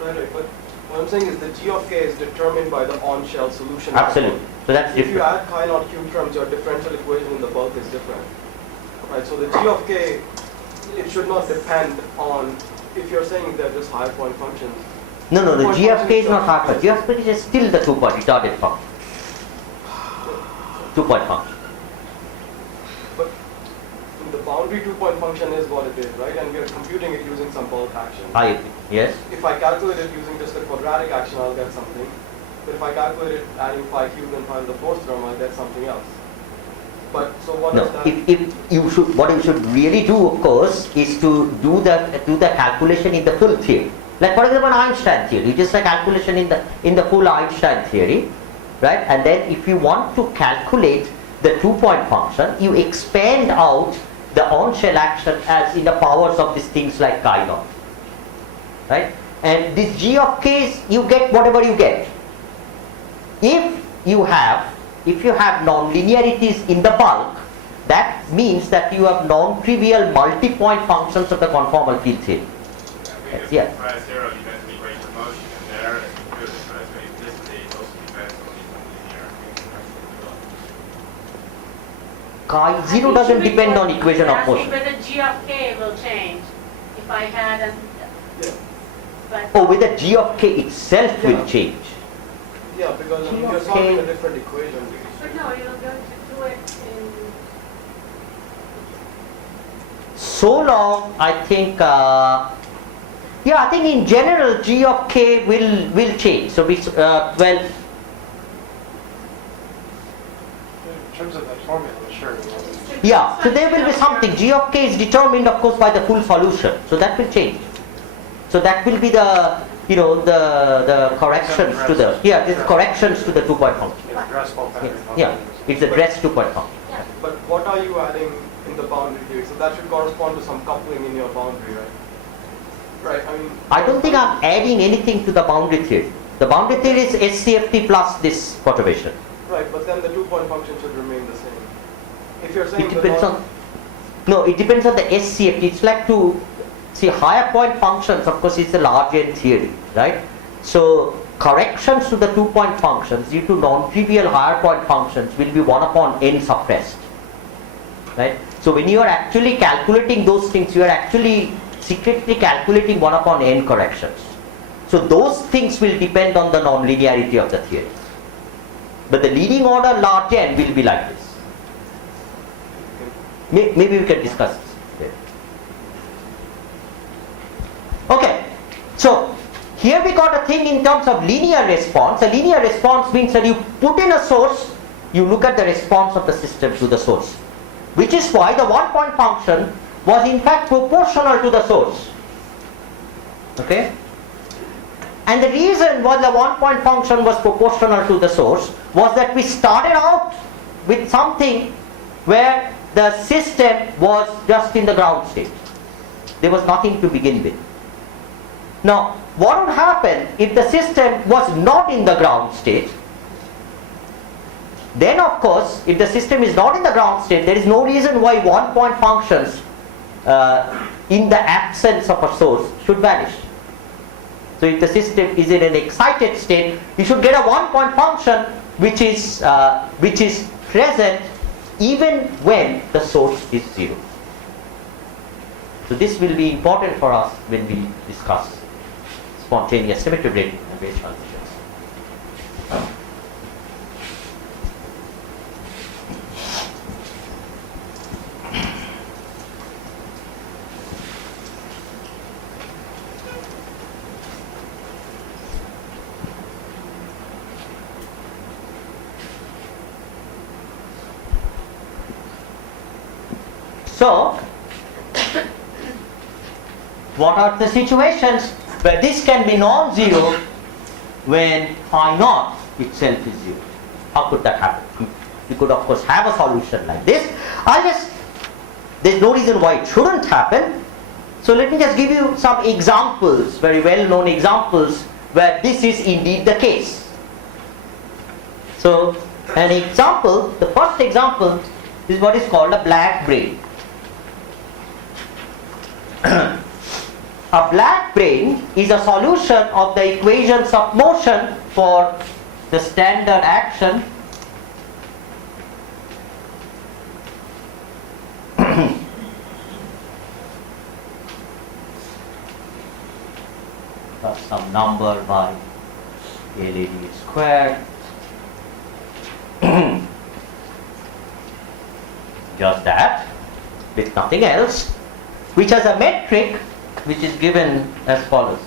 Right, but what I'm saying is the g of k is determined by the on-shell solution. Absolutely. So that's If you different. add chi naught cube terms, your differential equation in the bulk is different. Right, so the g of k it should not depend on, if you're saying they're just higher point functions. No, the Point g of function k is not just- hard. G of k is still the 2-point retarded function. 2-point function. But the boundary 2-point function is what it is, right? And we are computing it using some bulk action. I agree. Yes. If I calculate it using just a quadratic action, I'll get something. But if I calculate it adding phi cubed and phi to the fourth term, I'll get something else. But so what No, is that? if you should, what you should really do, of course, is to do the calculation in the full theory. Like for example, Einstein theory, just a calculation in the full Einstein theory, right? And then if you want to calculate the 2-point function, you expand out the on-shell action as in the powers of these things like chi naught, right? And this g of k's, you get whatever you get. If you have non-linearities in the bulk, that means that you have non-trivial multi-point functions of the conformal field theory. Yeah. Prior zero depends on the equation of motion, and there it's included, right? So implicitly it also depends on these nonlinear expressions. Chi 0 doesn't depend on equation of motion. Whether g of k will change if I had a. Yeah. But Oh, whether g of k itself will change. Yeah, because G you're of solving K. a different equation. but no, you're going to do it in. So long, I think, I think in general g of k will change. So we, well, In terms of the formula, sure. yeah. So there will be something. G of k is determined, of course, by the full solution. So that will change. So that will be the, the corrections to the, this corrections to the 2-point function. It's addressable pattern. Yeah, it's a dressed 2-point function. But what are you adding in the boundary theory? So that should correspond to some coupling in your boundary, right? Right, I mean... I don't think I'm adding anything to the boundary theory. The boundary theory is SCFT plus this perturbation. Right, but then the 2-point function should remain the same. If you're saying It depends on, no, it depends on the SCFT. It's like to, see, higher point functions, of course, is a large n theory, right? So corrections to the 2-point functions due to non-trivial higher point functions will be 1 upon n suppressed, right? So when you are actually calculating those things, you are actually secretly calculating 1 upon n corrections. So those things will depend on the non-linearity of the theory. But the leading order large n will be like this. Maybe we can discuss this later. Okay, so here we got a thing in terms of linear response. A linear response means that you put in a source, you look at the response of the system to the source. Which is why the 1-point function was in fact proportional to the source. Okay? And the reason why the 1-point function was proportional to the source was that we started out with something where the system was just in the ground state. There was nothing to begin with. Now, what would happen if the system was not in the ground state? Then, of course, if the system is not in the ground state, there is no reason why 1-point functions in the absence of a source should vanish. So if the system is in an excited state, you should get a 1-point function which is present even when the source is 0. So this will be important for us when we discuss spontaneous symmetry breaking and wave transitions. So, what are the situations where this can be non-zero when phi naught itself is 0? How could that happen? You could, of course, have a solution like this. There's no reason why it shouldn't happen. So let me just give you some examples, very well-known examples, where this is indeed the case. So, an example, the first example is what is called a black brane. A black brane is a solution of the equations of motion for the standard action number by LED squared. Just that, with nothing else, which has a metric which is given as follows.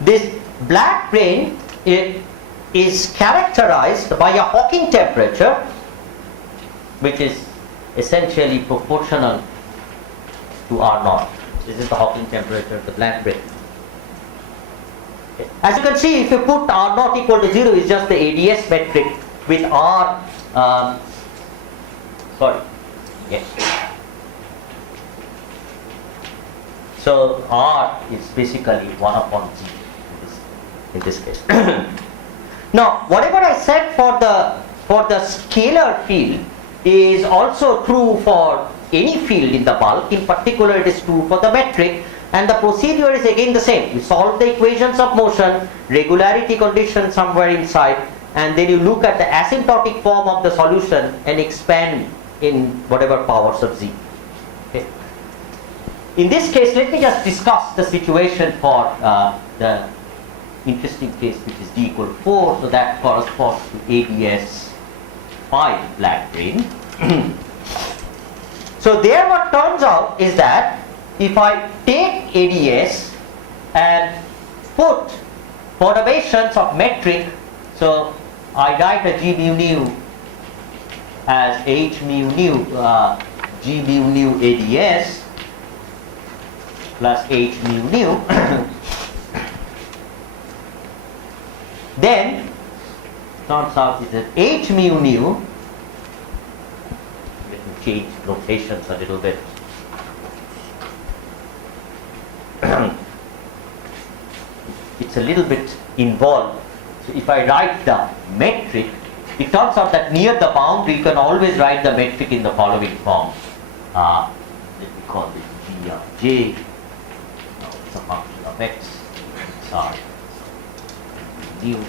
This black brane is characterized by a Hawking temperature which is essentially proportional to R naught. This is the Hawking temperature of the black brane. As you can see, if you put R naught equal to 0, it's just the ADS metric with R, So R is basically 1 upon G in this case. Now, whatever I said for the scalar field is also true for any field in the bulk. In particular, it is true for the metric, and the procedure is again the same. You solve the equations of motion, regularity condition somewhere inside, and then you look at the asymptotic form of the solution and expand in whatever powers of Z. Okay. In this case, let me just discuss the situation for the interesting case, which is D equal to 4, so that corresponds to ADS 5 black brane. So there what turns out is that if I take ADS and put perturbations of metric, so I write a G mu nu as H mu nu, G mu nu ADS plus H mu nu, then turns out is that H mu nu, let me change notations a little bit. It's a little bit involved. So if I write the metric, it turns out that near the boundary you can always write the metric in the following form. Let me call this G of J. Now it's a function of X. Sorry. New.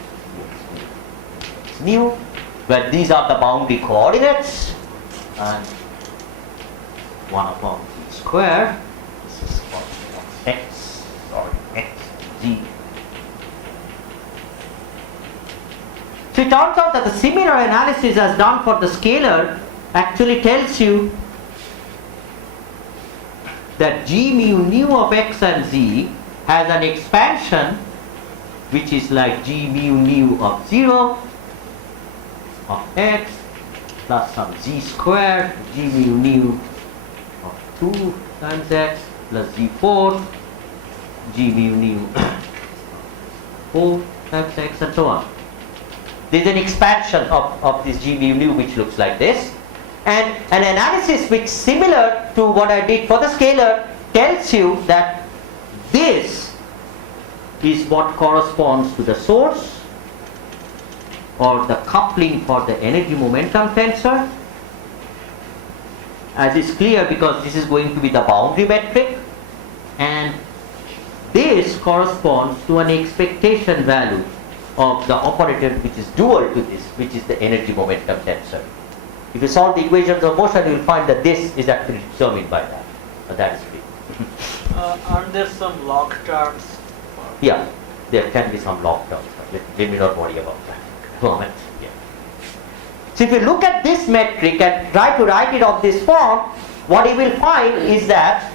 It's new. Where these are the boundary coordinates. And 1 upon Z square. This is function of X. Sorry, X, Z. So it turns out that the similar analysis as done for the scalar actually tells you that G mu nu of X and Z has an expansion which is like G mu nu of 0 of X plus some Z squared, G mu nu of 2 times X plus Z4, G mu nu 4 times X, and so on. There is an expansion of this G mu nu which looks like this, and an analysis which similar to what I did for the scalar tells you that this is what corresponds to the source or the coupling for the energy momentum tensor, as is clear because this is going to be the boundary metric, and this corresponds to an expectation value of the operator which is dual to this, which is the energy momentum tensor. If you solve the equations of motion, you will find that this is actually determined by that. That is free. Aren't there some log terms? Yeah, there can be some log terms, but let me not worry about that. Moment. Yeah. So if you look at this metric and try to write it of this form, what you will find is that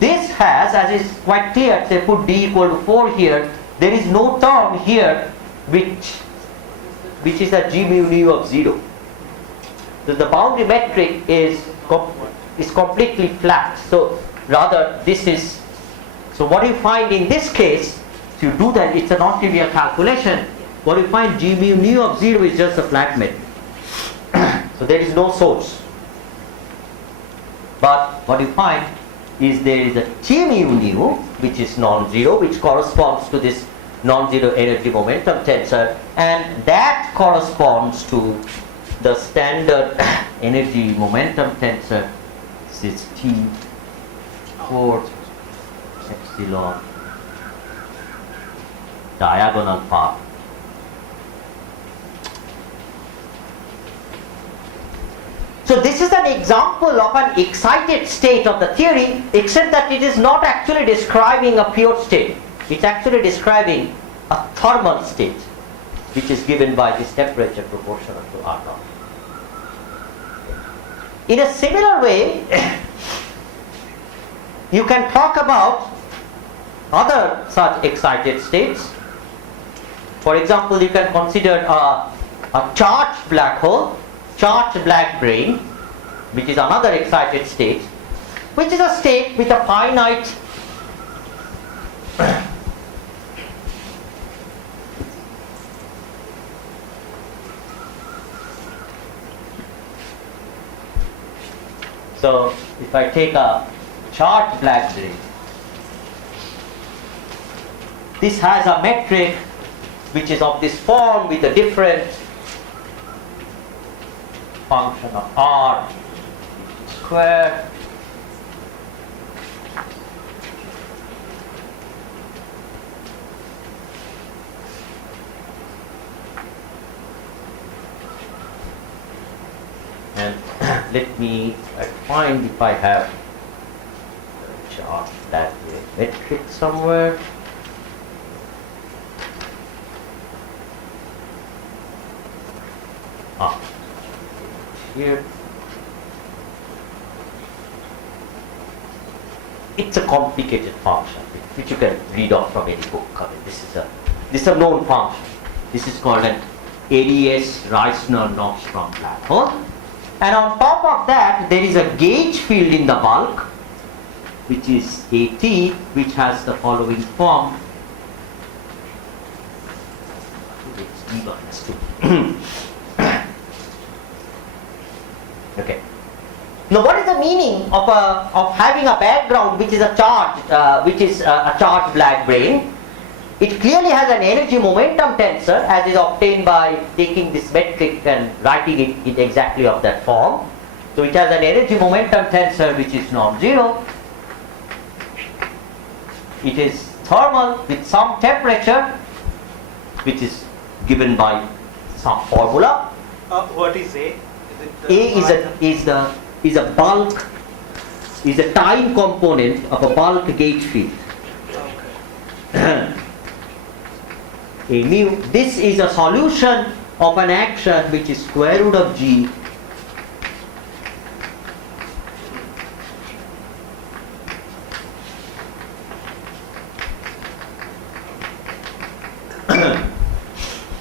this has, as is quite clear, say put D equal to 4 here, there is no term here which is a G mu nu of 0. So the boundary metric is completely flat. So rather this is, so what you find in this case, if you do that, it's a non-trivial calculation. What you find, G mu nu of 0 is just a flat metric. So there is no source. But what you find is there is a G mu nu which is non-zero, which corresponds to this non-zero energy momentum tensor, and that corresponds to the standard energy momentum tensor This is T4 epsilon diagonal path. So this is an example of an excited state of the theory, except that it is not actually describing a pure state. It's actually describing a thermal state, which is given by this temperature proportional to R naught. In a similar way, you can talk about other such excited states. For example, you can consider a charged black hole, charged black brain, which is another excited state, which is a state with a finite so if I take a charged black brain, this has a metric which is of this form with a different function of R square and let me find if I have a chart that metric somewhere. Here it's a complicated function which you can read off from any book. I mean, this is a known function. This is called an ADS Reisner-Nordstrom black hole, and on top of that there is a gauge field in the bulk which is AT, which has the following form. It's E minus 2. Okay. Now, what is the meaning of having a background which is a charged black brain? It clearly has an energy momentum tensor, as is obtained by taking this metric and writing it in exactly of that form. So it has an energy momentum tensor which is non-zero. It is thermal with some temperature, which is given by some formula. What is A? Is a bulk, is a time component of a bulk gauge field. Okay. A mu. This is a solution of an action which is square root of G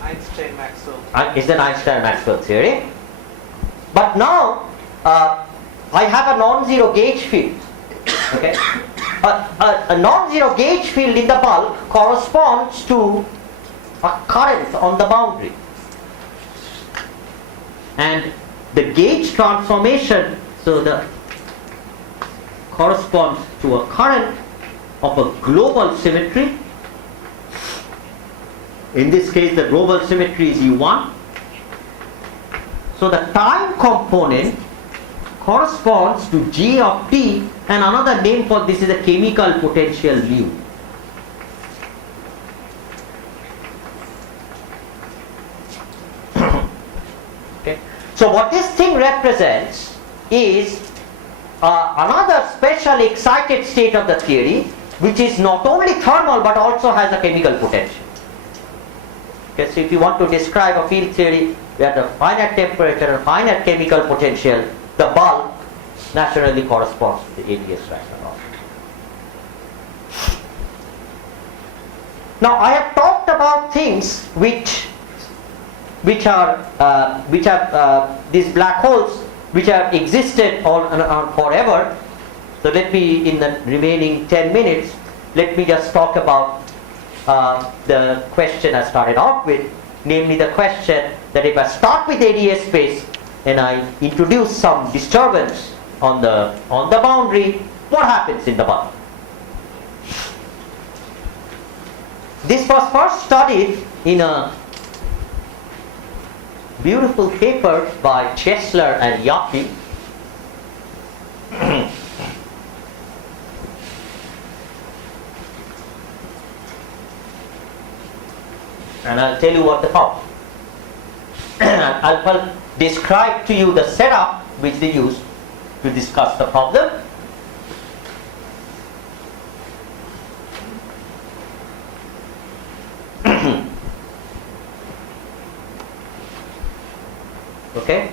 Einstein-Maxwell. It's an Einstein-Maxwell theory. But now I have a non-zero gauge field. Okay, a non-zero gauge field in the bulk corresponds to a current on the boundary, and the gauge transformation corresponds to a current of a global symmetry. In this case, the global symmetry is U1. So the time component corresponds to J of T, and another name for this is a chemical potential mu. Okay. So what this thing represents is another special excited state of the theory, which is not only thermal but also has a chemical potential. Okay, so if you want to describe a field theory where the finite temperature and finite chemical potential, the bulk naturally corresponds to the ADS Reisner-Nordstrom. Now I have talked about things which have these black holes which have existed on forever. So let me, in the remaining 10 minutes, let me just talk about the question I started off with, namely the question that if I start with ADS space and I introduce some disturbance on the boundary, what happens in the bulk? This was first studied in a beautiful paper by Chesler and Yaffe And I'll tell you what the problem. I'll describe to you the setup which they use to discuss the problem. Okay?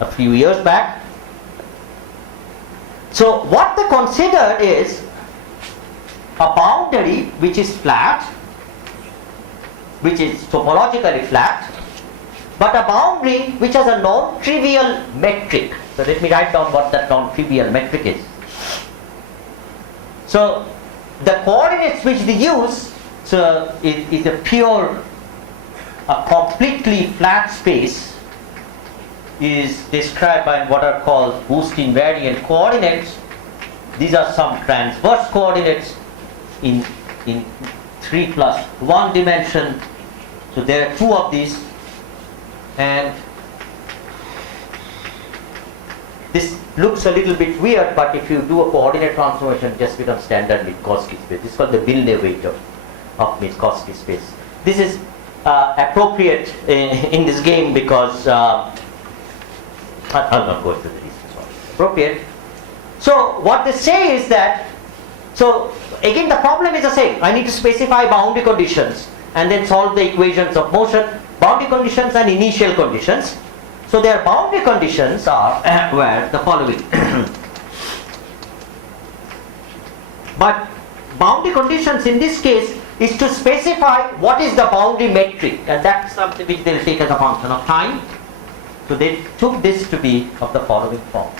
A few years back. So what they consider is a boundary which is flat, which is topologically flat, but a boundary which has a non-trivial metric. So let me write down what that non-trivial metric is. So the coordinates which they use is a pure, a completely flat space is described by what are called boost invariant coordinates. These are some transverse coordinates in 3 plus 1 dimension. So there are 2 of these, and this looks a little bit weird, but if you do a coordinate transformation, it just becomes standard Minkowski space. This is called the Villeneuve of Minkowski space. This is appropriate in this game because I'll not go into the reasons why it's appropriate. So what they say is that, so again the problem is the same. I need to specify boundary conditions and then solve the equations of motion. Boundary conditions and initial conditions. So their boundary conditions are were the following. But boundary conditions in this case is to specify what is the boundary metric, and that's something which they'll take as a function of time. So they took this to be of the following form.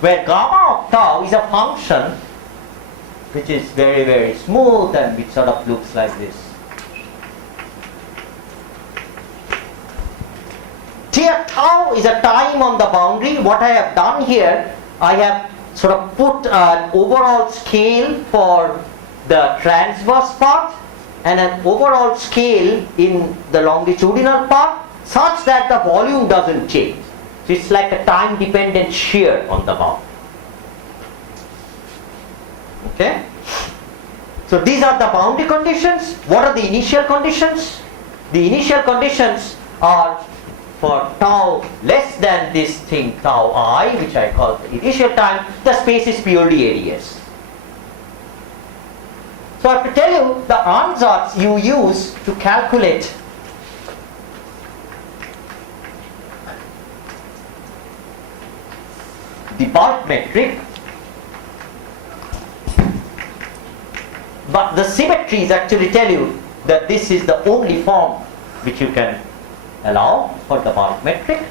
Where gamma of tau is a function which is very, very smooth and which sort of looks like this. Here tau is a time on the boundary. What I have done here, I have sort of put an overall scale for the transverse part and an overall scale in the longitudinal part such that the volume doesn't change. So it's like a time dependent shear on the boundary. Okay? So these are the boundary conditions. What are the initial conditions? The initial conditions are for tau less than this thing tau I, which I call the initial time, the space is purely ADS. So I have to tell you the ansatz you use to calculate the bulk metric, but the symmetries actually tell you that this is the only form which you can allow for the bulk metric.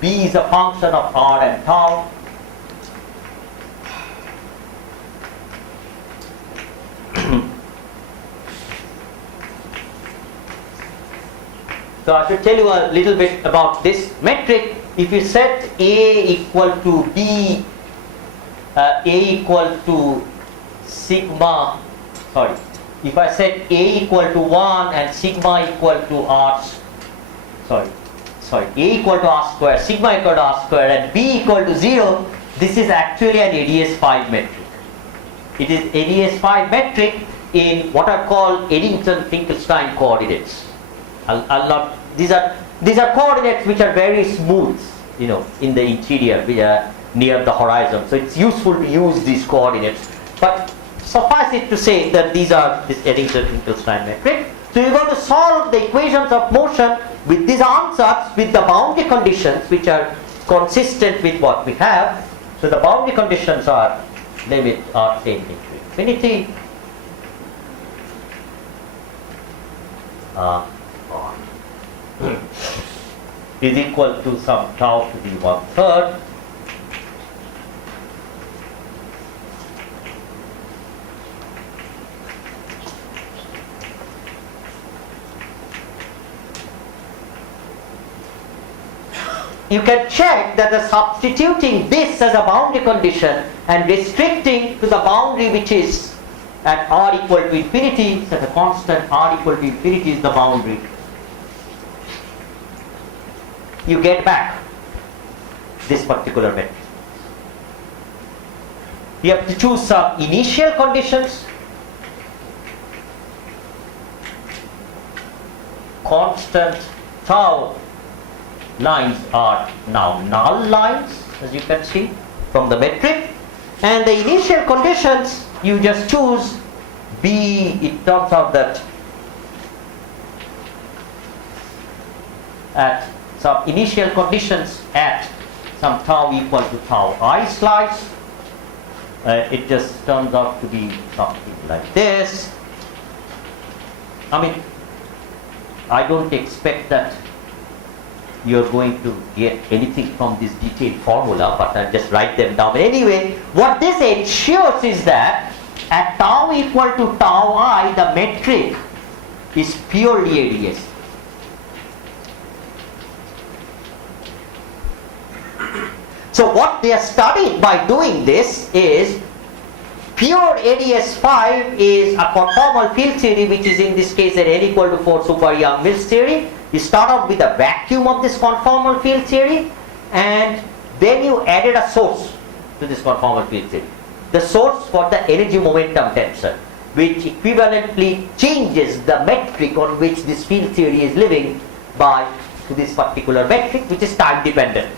B is a function of R and tau. So I should tell you a little bit about this metric. If you set A equal to B, A equal to sigma, sorry, if I set A equal to 1 and sigma equal to R, A equal to R square, sigma equal to R square and B equal to 0, this is actually an ADS5 metric. It is ADS5 metric in what are called Eddington-Finkelstein coordinates. These are coordinates which are very smooth, in the interior, near the horizon. So it's useful to use these coordinates. But suffice it to say that these are this Eddington-Finkelstein metric. So you're going to solve the equations of motion with these ansatz with the boundary conditions which are consistent with what we have. So the boundary conditions are limit r tending to infinity. Is equal to some tau to the 1/3. you can check that the substituting this as a boundary condition and restricting to the boundary which is at r equal to infinity, so the constant r equal to infinity is the boundary. You get back this particular metric. You have to choose some initial conditions, constant tau lines are now null lines, as you can see from the metric, and the initial conditions you just choose B. It turns out that at some initial conditions at some tau equal to tau I slice, it just turns out to be something like this. I mean, I don't expect that you're going to get anything from this detailed formula, but I'll just write them down. But anyway, what this ensures is that at tau equal to tau I, the metric is purely ADS. So what they are studied by doing this is pure ADS5 is a conformal field theory, which is in this case at n equal to 4 super Young-Mills theory. You start out with a vacuum of this conformal field theory, and then you added a source to this conformal field theory. The source for the energy momentum tensor, which equivalently changes the metric on which this field theory is living by to this particular metric, which is time dependent.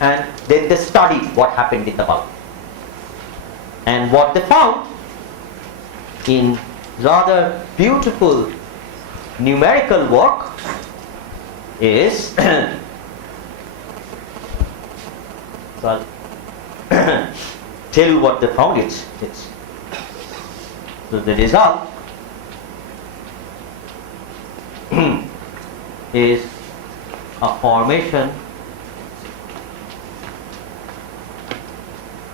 And then they studied what happened in the bulk. And what they found in rather beautiful numerical work is so I'll tell you what they found. It's so the result is a formation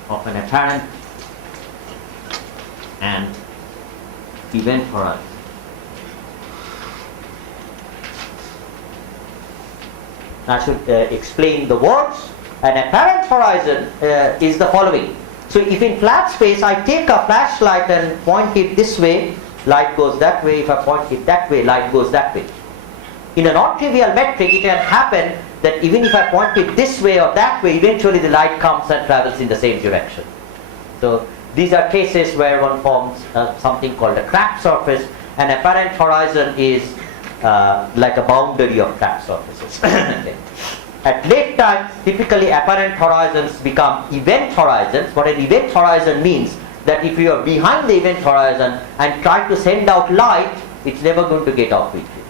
of an apparent and event horizon. I should explain the words. An apparent horizon is the following. So if in flat space I take a flashlight and point it this way, light goes that way. If I point it that way, light goes that way. In a non-trivial metric, it can happen that even if I point it this way or that way, eventually the light comes and travels in the same direction. So these are cases where one forms something called a crack surface. An apparent horizon is like a boundary of crack surfaces. Okay. At late time, typically apparent horizons become event horizons. What an event horizon means that if you are behind the event horizon and try to send out light, it's never going to get out with you.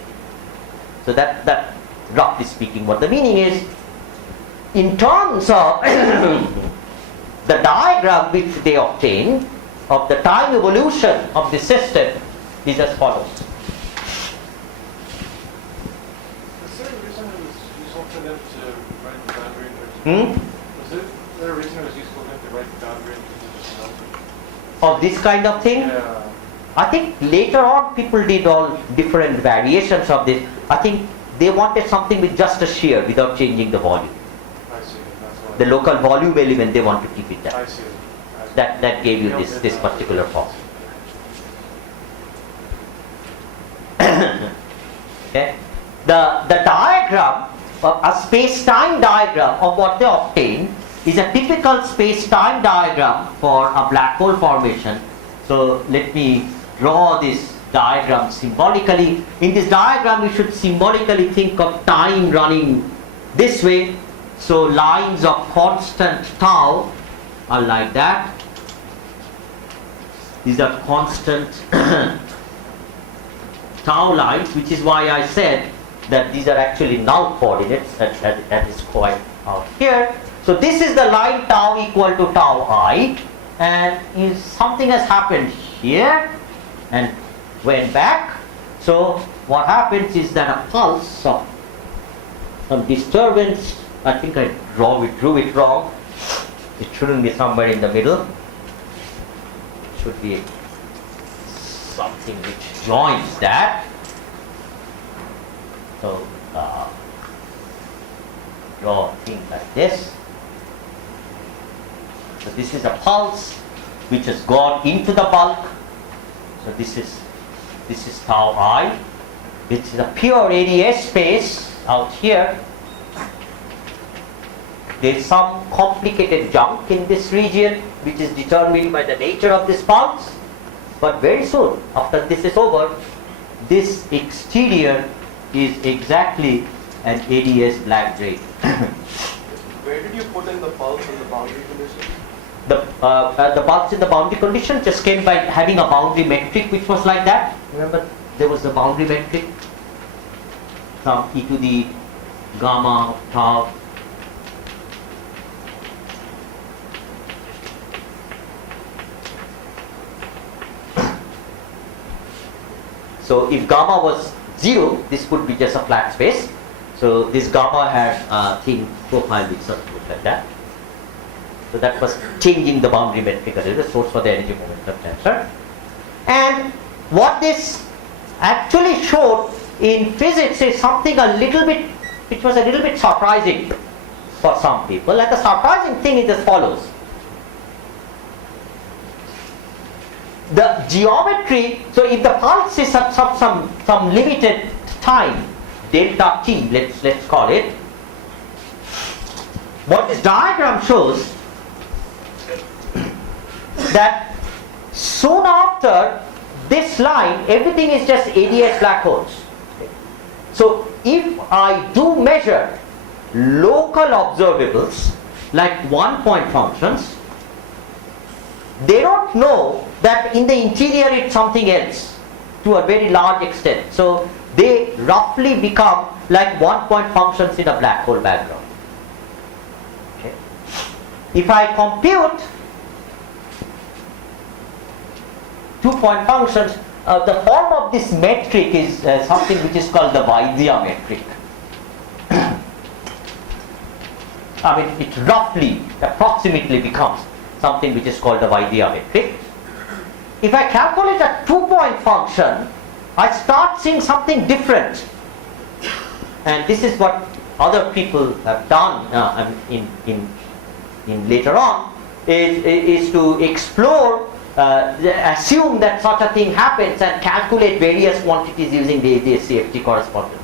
So that roughly speaking what the meaning is. In terms of the diagram which they obtain of the time evolution of the system is as follows. Is there a reason it was useful for them to write the boundary conditions? Was there a reason it was useful for them to write the boundary conditions? Of this kind of thing? Yeah. I think later on people did all different variations of this. I think they wanted something with just a shear without changing the volume. I see. That's why. The local volume element, they want to keep it I that. see. That gave you this particular form. Okay. The diagram, a space-time diagram of what they obtained is a typical space-time diagram for a black hole formation. So let me draw this diagram symbolically. In this diagram, we should symbolically think of time running this way. So lines of constant tau are like that. These are constant tau lines, which is why I said that these are actually null coordinates, that is quite out here. So this is the line tau equal to tau I, and something has happened here and went back. So what happens is that a pulse of some disturbance, I think I drew it wrong. It shouldn't be somewhere in the middle. It should be something which joins that. So draw a thing like this. So this is a pulse which has gone into the bulk. So this is tau I. It's a pure ADS space out here. There is some complicated junk in this region which is determined by the nature of this pulse. But very soon, after this is over, this exterior is exactly an ADS black drain. Where did you put in the pulse and the boundary condition? The pulse in the boundary condition just came by having a boundary metric which was like that. Remember, there was the boundary metric, some e to the gamma of tau. So if gamma was 0, this would be just a flat space. So this gamma had a thin profile which sort of looked like that. So that was changing the boundary metric as the source for the energy momentum tensor. And what this actually showed in physics is something a little bit, which was a little bit surprising for some people. And the surprising thing is as follows. The geometry, so if the pulse is at some limited time, delta t, let's call it, what this diagram shows that soon after this line, everything is just ADS black holes. So if I do measure local observables like 1-point functions, they don't know that in the interior it's something else to a very large extent. So they roughly become like 1-point functions in a black hole background. Okay. If I compute 2-point functions, the form of this metric is something which is called the Vaidya metric. I mean, it roughly, approximately becomes something which is called the Vaidya metric. If I calculate a 2-point function, I start seeing something different. And this is what other people have done in later on, is to explore, assume that such a thing happens and calculate various quantities using the IISc correspondence.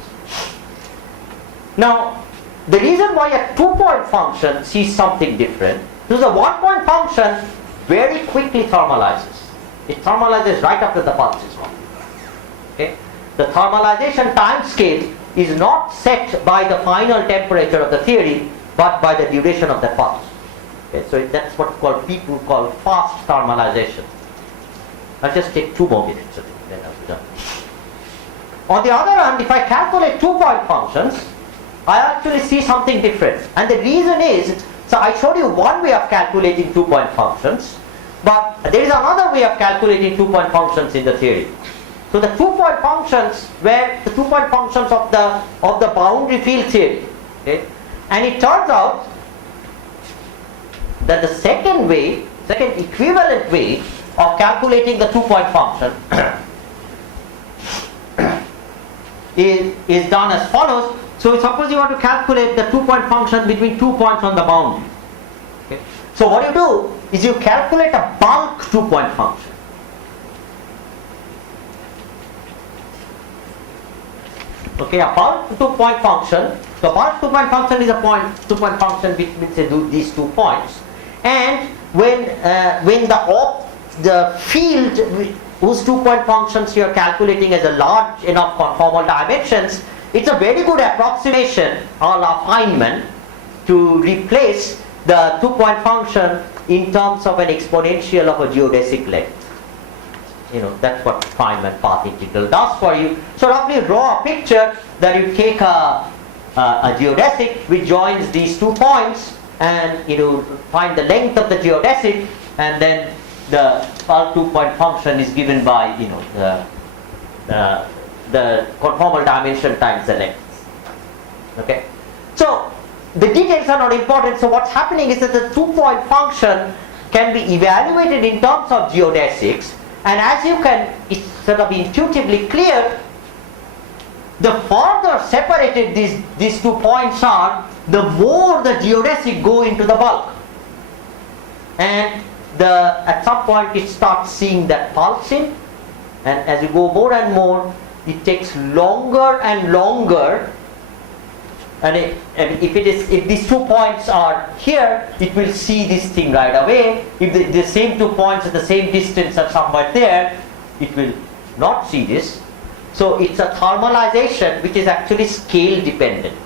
Now, the reason why a 2-point function sees something different, because the 1-point function very quickly thermalizes. It thermalizes right after the pulse is gone. Okay? The thermalization time scale is not set by the final temperature of the theory, but by the duration of the pulse. Okay? So that's what people call fast thermalization. I'll just take 2 more minutes, then I'll be done. On the other hand, if I calculate 2-point functions, I actually see something different. And the reason is, so I showed you one way of calculating 2-point functions, but there is another way of calculating 2-point functions in the theory. So the 2-point functions were the 2-point functions of the boundary field theory. Okay? And it turns out that the second equivalent way of calculating the 2-point function is done as follows. So suppose you want to calculate the 2-point function between 2 points on the boundary. Okay? So what you do is you calculate a bulk 2-point function. Okay, a bulk 2-point function. So bulk 2-point function is a 2-point function which means these 2 points. And when the field whose 2-point functions you are calculating as a large enough conformal dimensions, it's a very good approximation a la Feynman to replace the 2-point function in terms of an exponential of a geodesic length. You know, that's what Feynman path integral does for you. So roughly draw a picture that you take a geodesic which joins these 2 points, and you find the length of the geodesic, and then the bulk 2-point function is given by the conformal dimension times the length. Okay, so the details are not important. So what's happening is that the 2-point function can be evaluated in terms of geodesics, and as you can, it's sort of intuitively clear, the further separated these 2 points are, the more the geodesic go into the bulk. And at some point it starts seeing that pulse in, and as you go more and more, it takes longer and longer. And if these 2 points are here, it will see this thing right away. If the same 2 points at the same distance are somewhere there, it will not see this. So it's a thermalization which is actually scale dependent.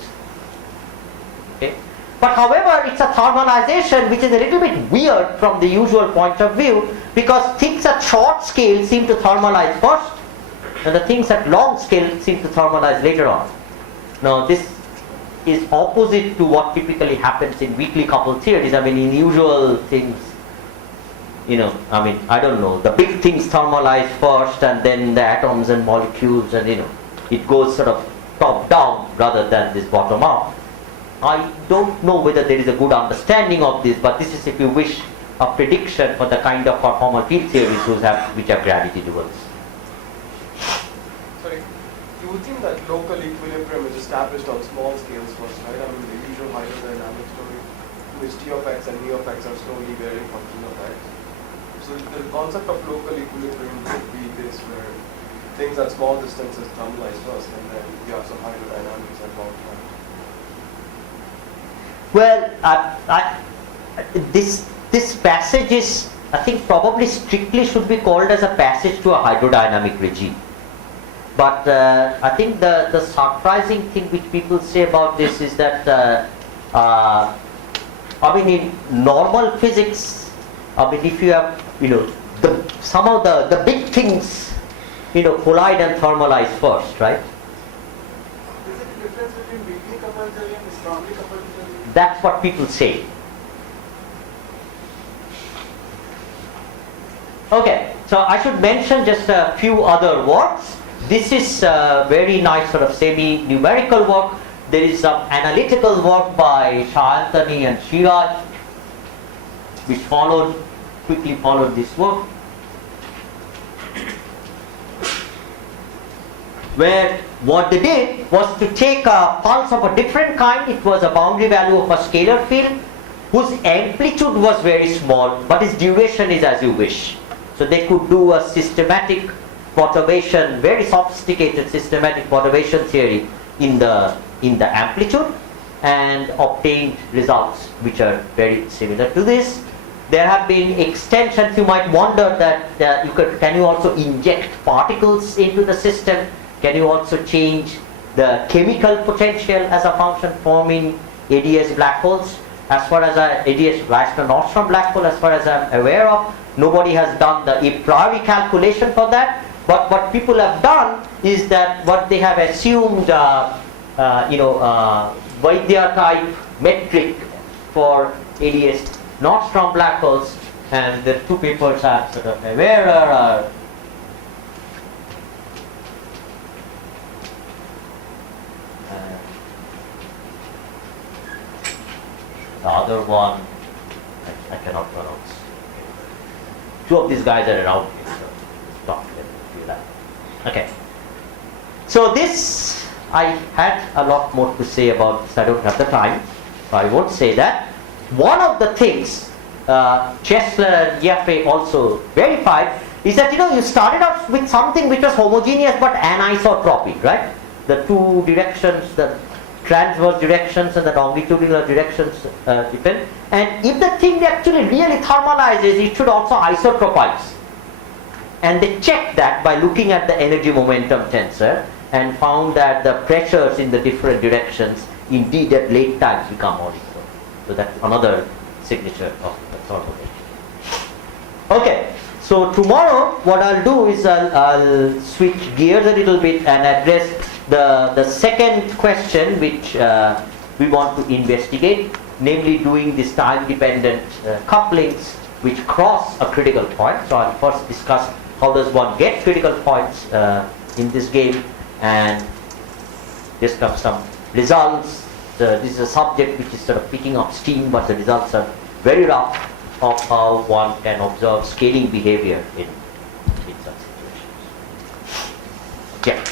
Okay? But however, it's a thermalization which is a little bit weird from the usual point of view, because things at short scale seem to thermalize first, and the things at long scale seem to thermalize later on. Now this is opposite to what typically happens in weakly coupled theories. I mean, in usual things, I don't know, the big things thermalize first and then the atoms and molecules, and it goes sort of top down rather than this bottom up. I don't know whether there is a good understanding of this, but this is, if you wish, a prediction for the kind of conformal field theories which have gravity duals. Sorry, you would think that local equilibrium is established on small scales first, right? I mean, the usual hydrodynamic story, in which T of x and E of x are slowly varying function of x. So the concept of local equilibrium could be this, where things at small distances thermalize first, and then you have some hydrodynamics at long time. Well, this passage is, I think, probably strictly should be called as a passage to a hydrodynamic regime. But I think the surprising thing which people say about this is that, in normal physics, if you have, somehow the big things, collide and thermalize first, right? Is it the difference between weakly coupled theory and strongly coupled theory? That's what people say. Okay, so I should mention just a few other works. This is a very nice sort of semi-numerical work. There is some analytical work by Shah Anthony and Shiraj, which quickly followed this work, where what they did was to take a pulse of a different kind. It was a boundary value of a scalar field whose amplitude was very small, but its duration is as you wish. So they could do a systematic perturbation, very sophisticated systematic perturbation theory in the amplitude, and obtained results which are very similar to this. There have been extensions. You might wonder that can you also inject particles into the system? Can you also change the chemical potential as a function forming ADS black holes? As far as ADS rational Nordstrom black hole, as far as I'm aware of, nobody has done the a priori calculation for that. But what people have done is that what they have assumed, Vaidya type metric for ADS Nordstrom black holes, and the two papers are sort of aware. The other one, I cannot pronounce. Two of these guys are around here, so stop them if you like. Okay. So this, I had a lot more to say about this. I don't have the time, so I won't say that. One of the things Chesler and Yaffe also verified is that you started off with something which was homogeneous but anisotropic, right? The two directions, the transverse directions and the longitudinal directions depend. And if the thing actually really thermalizes, it should also isotropize. And they checked that by looking at the energy momentum tensor and found that the pressures in the different directions indeed at late times become more equal. So that's another signature of the thermalization. Okay, so tomorrow what I'll do is I'll switch gears a little bit and address the second question which we want to investigate, namely doing these time-dependent couplings which cross a critical point. So I'll first discuss how does one get critical points in this game, and discuss some results. This is a subject which is sort of picking up steam, but the results are very rough of how one can observe scaling behavior in such situations. Yeah.